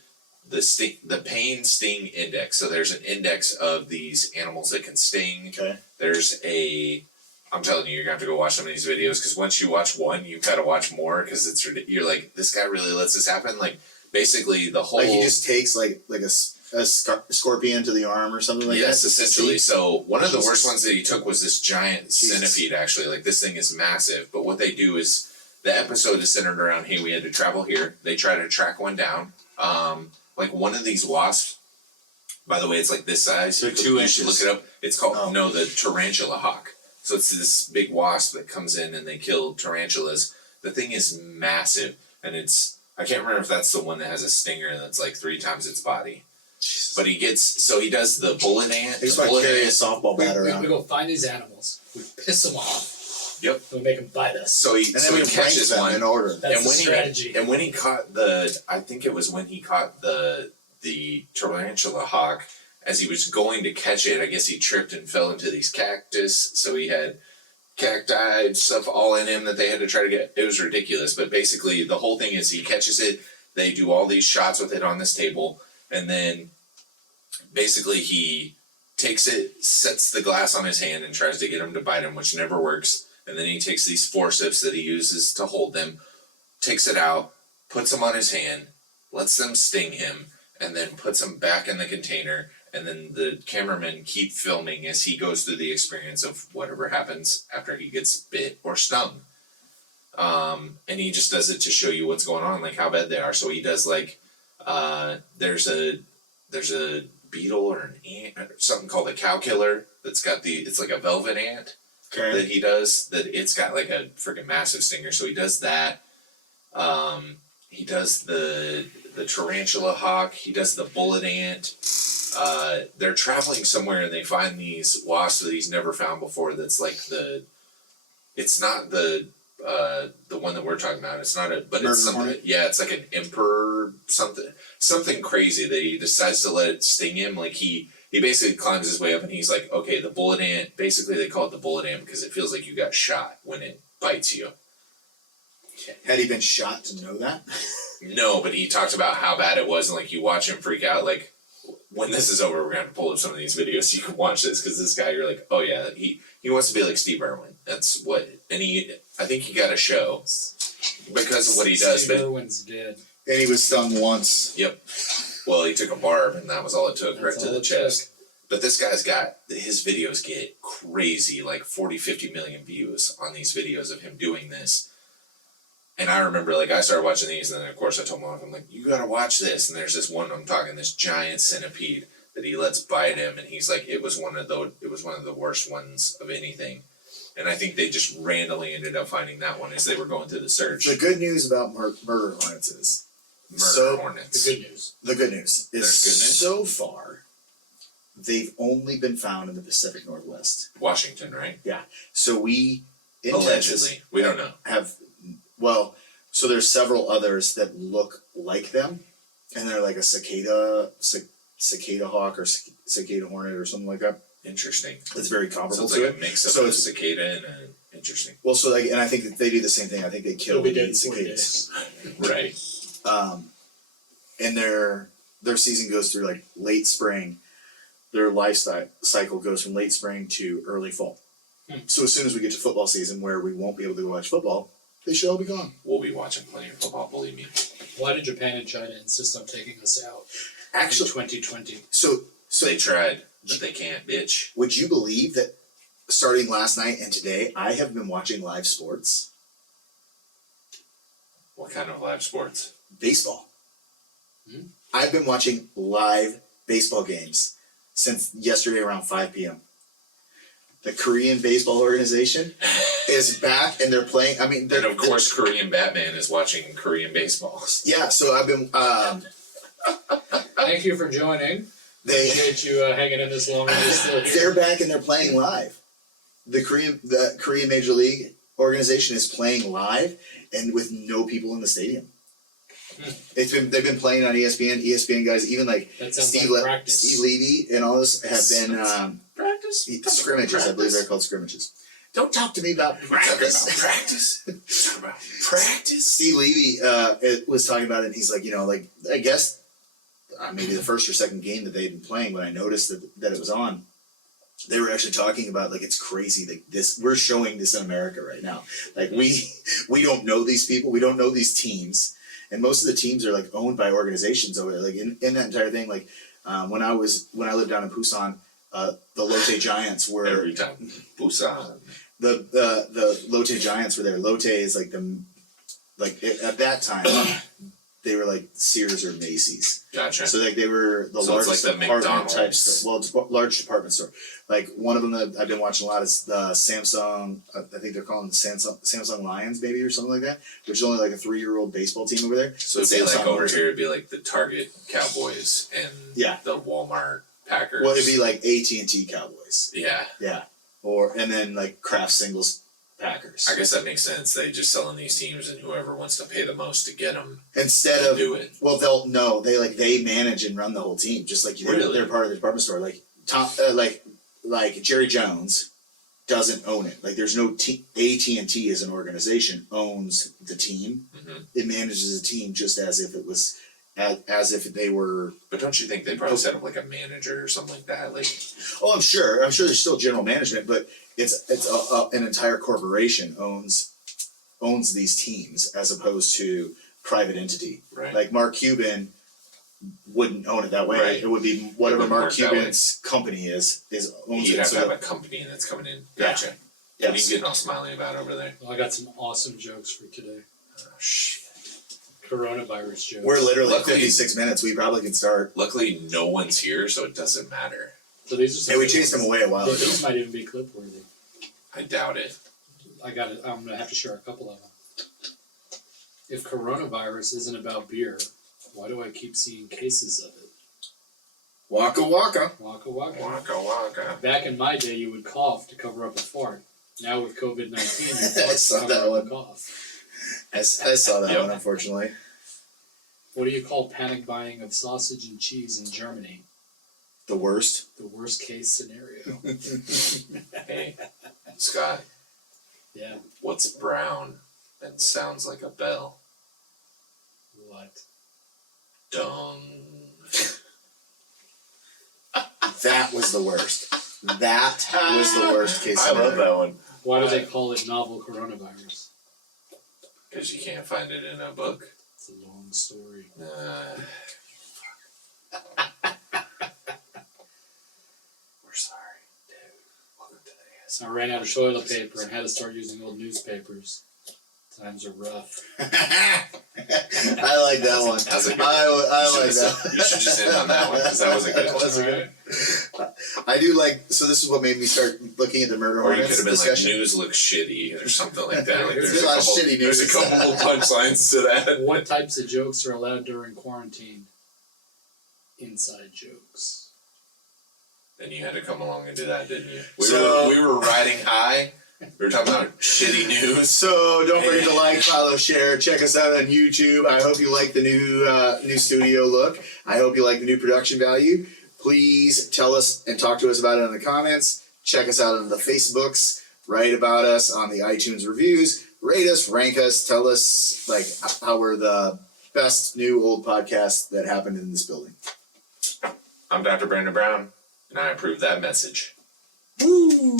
pain sting index. So there's an index of these animals that can sting. Okay. I'm telling you, you're gonna have to go watch some of these videos, because once you watch one, you gotta watch more, because you're like, this guy really lets this happen. Like basically the whole. Like he just takes like a scorpion to the arm or something like that. Yes, essentially. So one of the Jesus. worst ones that he took was this giant centipede. Actually, like this thing is massive. But what they do is the episode is centered around, hey, we had to travel here. They try to track one down. Like one of these wasps. By the way, it's like this size. So 2 You inches. should look it up. It's called the tarantula hawk. So it's this big wasp that comes in and they kill tarantulas. The thing is massive, and I can't remember if that's the one that has a stinger that's like 3 times its body. But he does the bullet ant. He's like carry a softball bat around. We go find these animals. We piss them off. Yep. And we make them bite us. So he catches them one in order. That's the strategy. And when he caught I think it was when he caught the tarantula hawk, as he was going to catch it, I guess he tripped and fell into these cactus. So he had cacti stuff all in him that they had to try to get. It was ridiculous. But basically, the whole thing is he catches it. They do all these shots with it on this table, and then basically he takes it, sets the glass on his hand, and tries to get him to bite him, which never works. And then he takes these forceps that he uses to hold them, takes it out, puts them on his hand, lets them sting him, and then puts them back in the container. And then the cameramen keep filming as he goes through the experience of whatever happens after he gets bit or stung. And he just does it to show you what's going on, like how bad they are. So he does like, there's a beetle or an ant or something called a cow killer that's got it's like a velvet ant that he does, that it's got like a freaking massive stinger. So he does that. He does the tarantula hawk. He does the bullet ant. They're traveling somewhere and they find these wasps that he's never found before. That's like it's not the one that we're talking about. It's not it's something. Hornet? Yeah, it's like an emperor something crazy that he decides to let it sting him. Like he basically climbs his way up and he's like, okay, the bullet ant. Basically, they call it the bullet ant because it feels like you got shot when it bites you. Had he been shot to know that? No, but he talked about how bad it was, and like you watch him freak out. Like when this is over, we're gonna have to pull up some of these videos so you can watch this, because this guy, you're like, oh yeah, he wants to be like Steve Irwin. That's what, and I think he got a show because of what he does. Steve But Irwin's dead. And he was stung once. yep, well he took a barb and that was all it took, right That's to all the it chest. But this guy's his videos get crazy, like 40-50 million views on these videos of him doing this. And I remember, like, I started watching these, and then, of course, I told my wife, I'm like, you gotta watch this. And there's this one, this giant centipede that he lets bite him, and he's like, it was one of the worst ones of anything. And I think they just randomly ended up finding that one as they were going through the search. The good news about murder hornets is... Hornets. The good news. The good news is, There's good news? so far, they've only been found in the Pacific Northwest. Washington, right? Yeah. So we, in Allegedly. Texas, We don't know. So there's several others that look like them, and they're like a cicada hawk or cicada hornet or something like that. Interesting. It's very So comparable it's to like it. a mix of So a it's- cicada and an interesting. Well, so and I think that they do the same thing. I think they kill He'll be the dead in 4 cicadas. days. Right. And their season goes through like late spring. Their cycle goes from late spring to early fall. So as soon as we get to football season, where we won't be able to go watch football, They should all be gone. We'll be watching plenty of football, believe me. Why did Japan and China insist on taking us out Actually, in 2020? so They tried, but they can't, bitch. would you believe that starting last night and today, I have been watching live sports? What kind of live sports? Baseball. Hmm? I've been watching live baseball games since yesterday around 5 p.m. The Korean Baseball Organization is back and they're playing. I mean, And of course, Korean Batman is watching Korean baseball. yeah. So I've been. Thank you for joining. They Appreciate you hanging in this long and you're still here. they're back and they're playing live. The Korean Major League Organization is playing live and with no people in the stadium. They've been playing on ESPN. ESPN guys, even like That sounds Steve like practice. Steve Levy and all this have been Practice? scrimmages. I believe they're called scrimmages. Don't talk to me about practice. Practice? Talk about practice? Steve Levy was talking about it, and he's like, like I guess maybe the first or second game that they'd been playing, when I noticed that it was on, they were actually talking about like it's crazy, like this, we're showing this in America right now. Like we don't know these people, we don't know these teams, and most of the teams are like owned by organizations over there. Like in that entire thing, like when I lived down in Busan, the Lotte Giants were Every time. Busan. the Lotte Giants were there. Lotte is like at that time they were like Sears or Macy's. Gotcha. So like they were the So it's largest like the department type McDonald's. store. Well, it's a large department store. Like one of them that I've been watching a lot is the Samsung. I think they're calling the Samsung Lions, maybe, or something like that. Which is only like a 3-year-old baseball team over there. So But it'd be like Samsung over owns it. here, it'd be like the Target Cowboys and Yeah. the Walmart Packers. Well, it'd be like AT&T Cowboys. Yeah. Yeah. And then like Kraft Singles Packers. I guess that makes sense. They just selling these teams, and whoever wants to pay the most to get them Instead of do it. Well, they manage and run the whole team, just like they're part of the department store. Like like Jerry Jones doesn't own it. Like there's no AT&T as an organization owns the team. Mm-hmm. It manages the team just as if it was as if they were. But don't you think they probably set up like a manager or something like that? Like, Oh, I'm sure there's still general management, but it's an entire corporation owns these teams as opposed to private entity. right? Like Mark Cuban wouldn't own it that way. Right. It would be whatever It wouldn't Mark work that Cuban's company is owns You'd it. have So to have a company that's coming in. Gotcha. What are you yes. getting all smiley about over there? Well, I got some awesome jokes for today. Oh, shit. Coronavirus jokes. We're literally Luckily- 56 minutes. We probably can start. Luckily, no one's here, so it doesn't matter. So these are some Hey, we chased them away a while ago. These might even be clip worthy. I doubt it. I'm gonna have to share a couple of them. If coronavirus isn't about beer, why do I keep seeing cases of it? Waka waka. Waka waka. Waka waka. Back in my day, you would cough to cover up a fart. Now with COVID-19, you I fart saw to that cover up one. a cough. I saw that Yep. one, unfortunately. What do you call panic buying of sausage and cheese in Germany? The worst. The worst case scenario. Hey, Scott, Yeah. what's brown and sounds like a bell? What? Dung. That was the worst. That was the worst case I scenario. love that one. Why do they call it novel coronavirus? Because you can't find it in a book. It's a long story. We're sorry, dude. Welcome to the I ran out of toilet paper and had to start using old newspapers. Times are rough. I like that one. That was a good one. I like that. You should just end on that one, because that was a good one. That's a good one. I do like. So this is what made me start looking at the murder Or you could hornets have been discussion. like, news looks shitty, or something like that. Like, There's a lot of shitty news. There's a couple of punchlines to that. What types of jokes are allowed during quarantine? Inside jokes. And you had to come along and do that, didn't you? We So- were riding high. We were talking about shitty news. So don't forget to like, follow, share. Check us out on YouTube. I hope you like the new studio look. I hope you like the new production value. Please tell us and talk to us about it in the comments. Check us out on the Facebooks. Write about us on the iTunes reviews. Rate us, rank us, tell us like how we're the best new old podcast that happened in this building. I'm Dr. Brandon Brown, and I approve that message. Woo!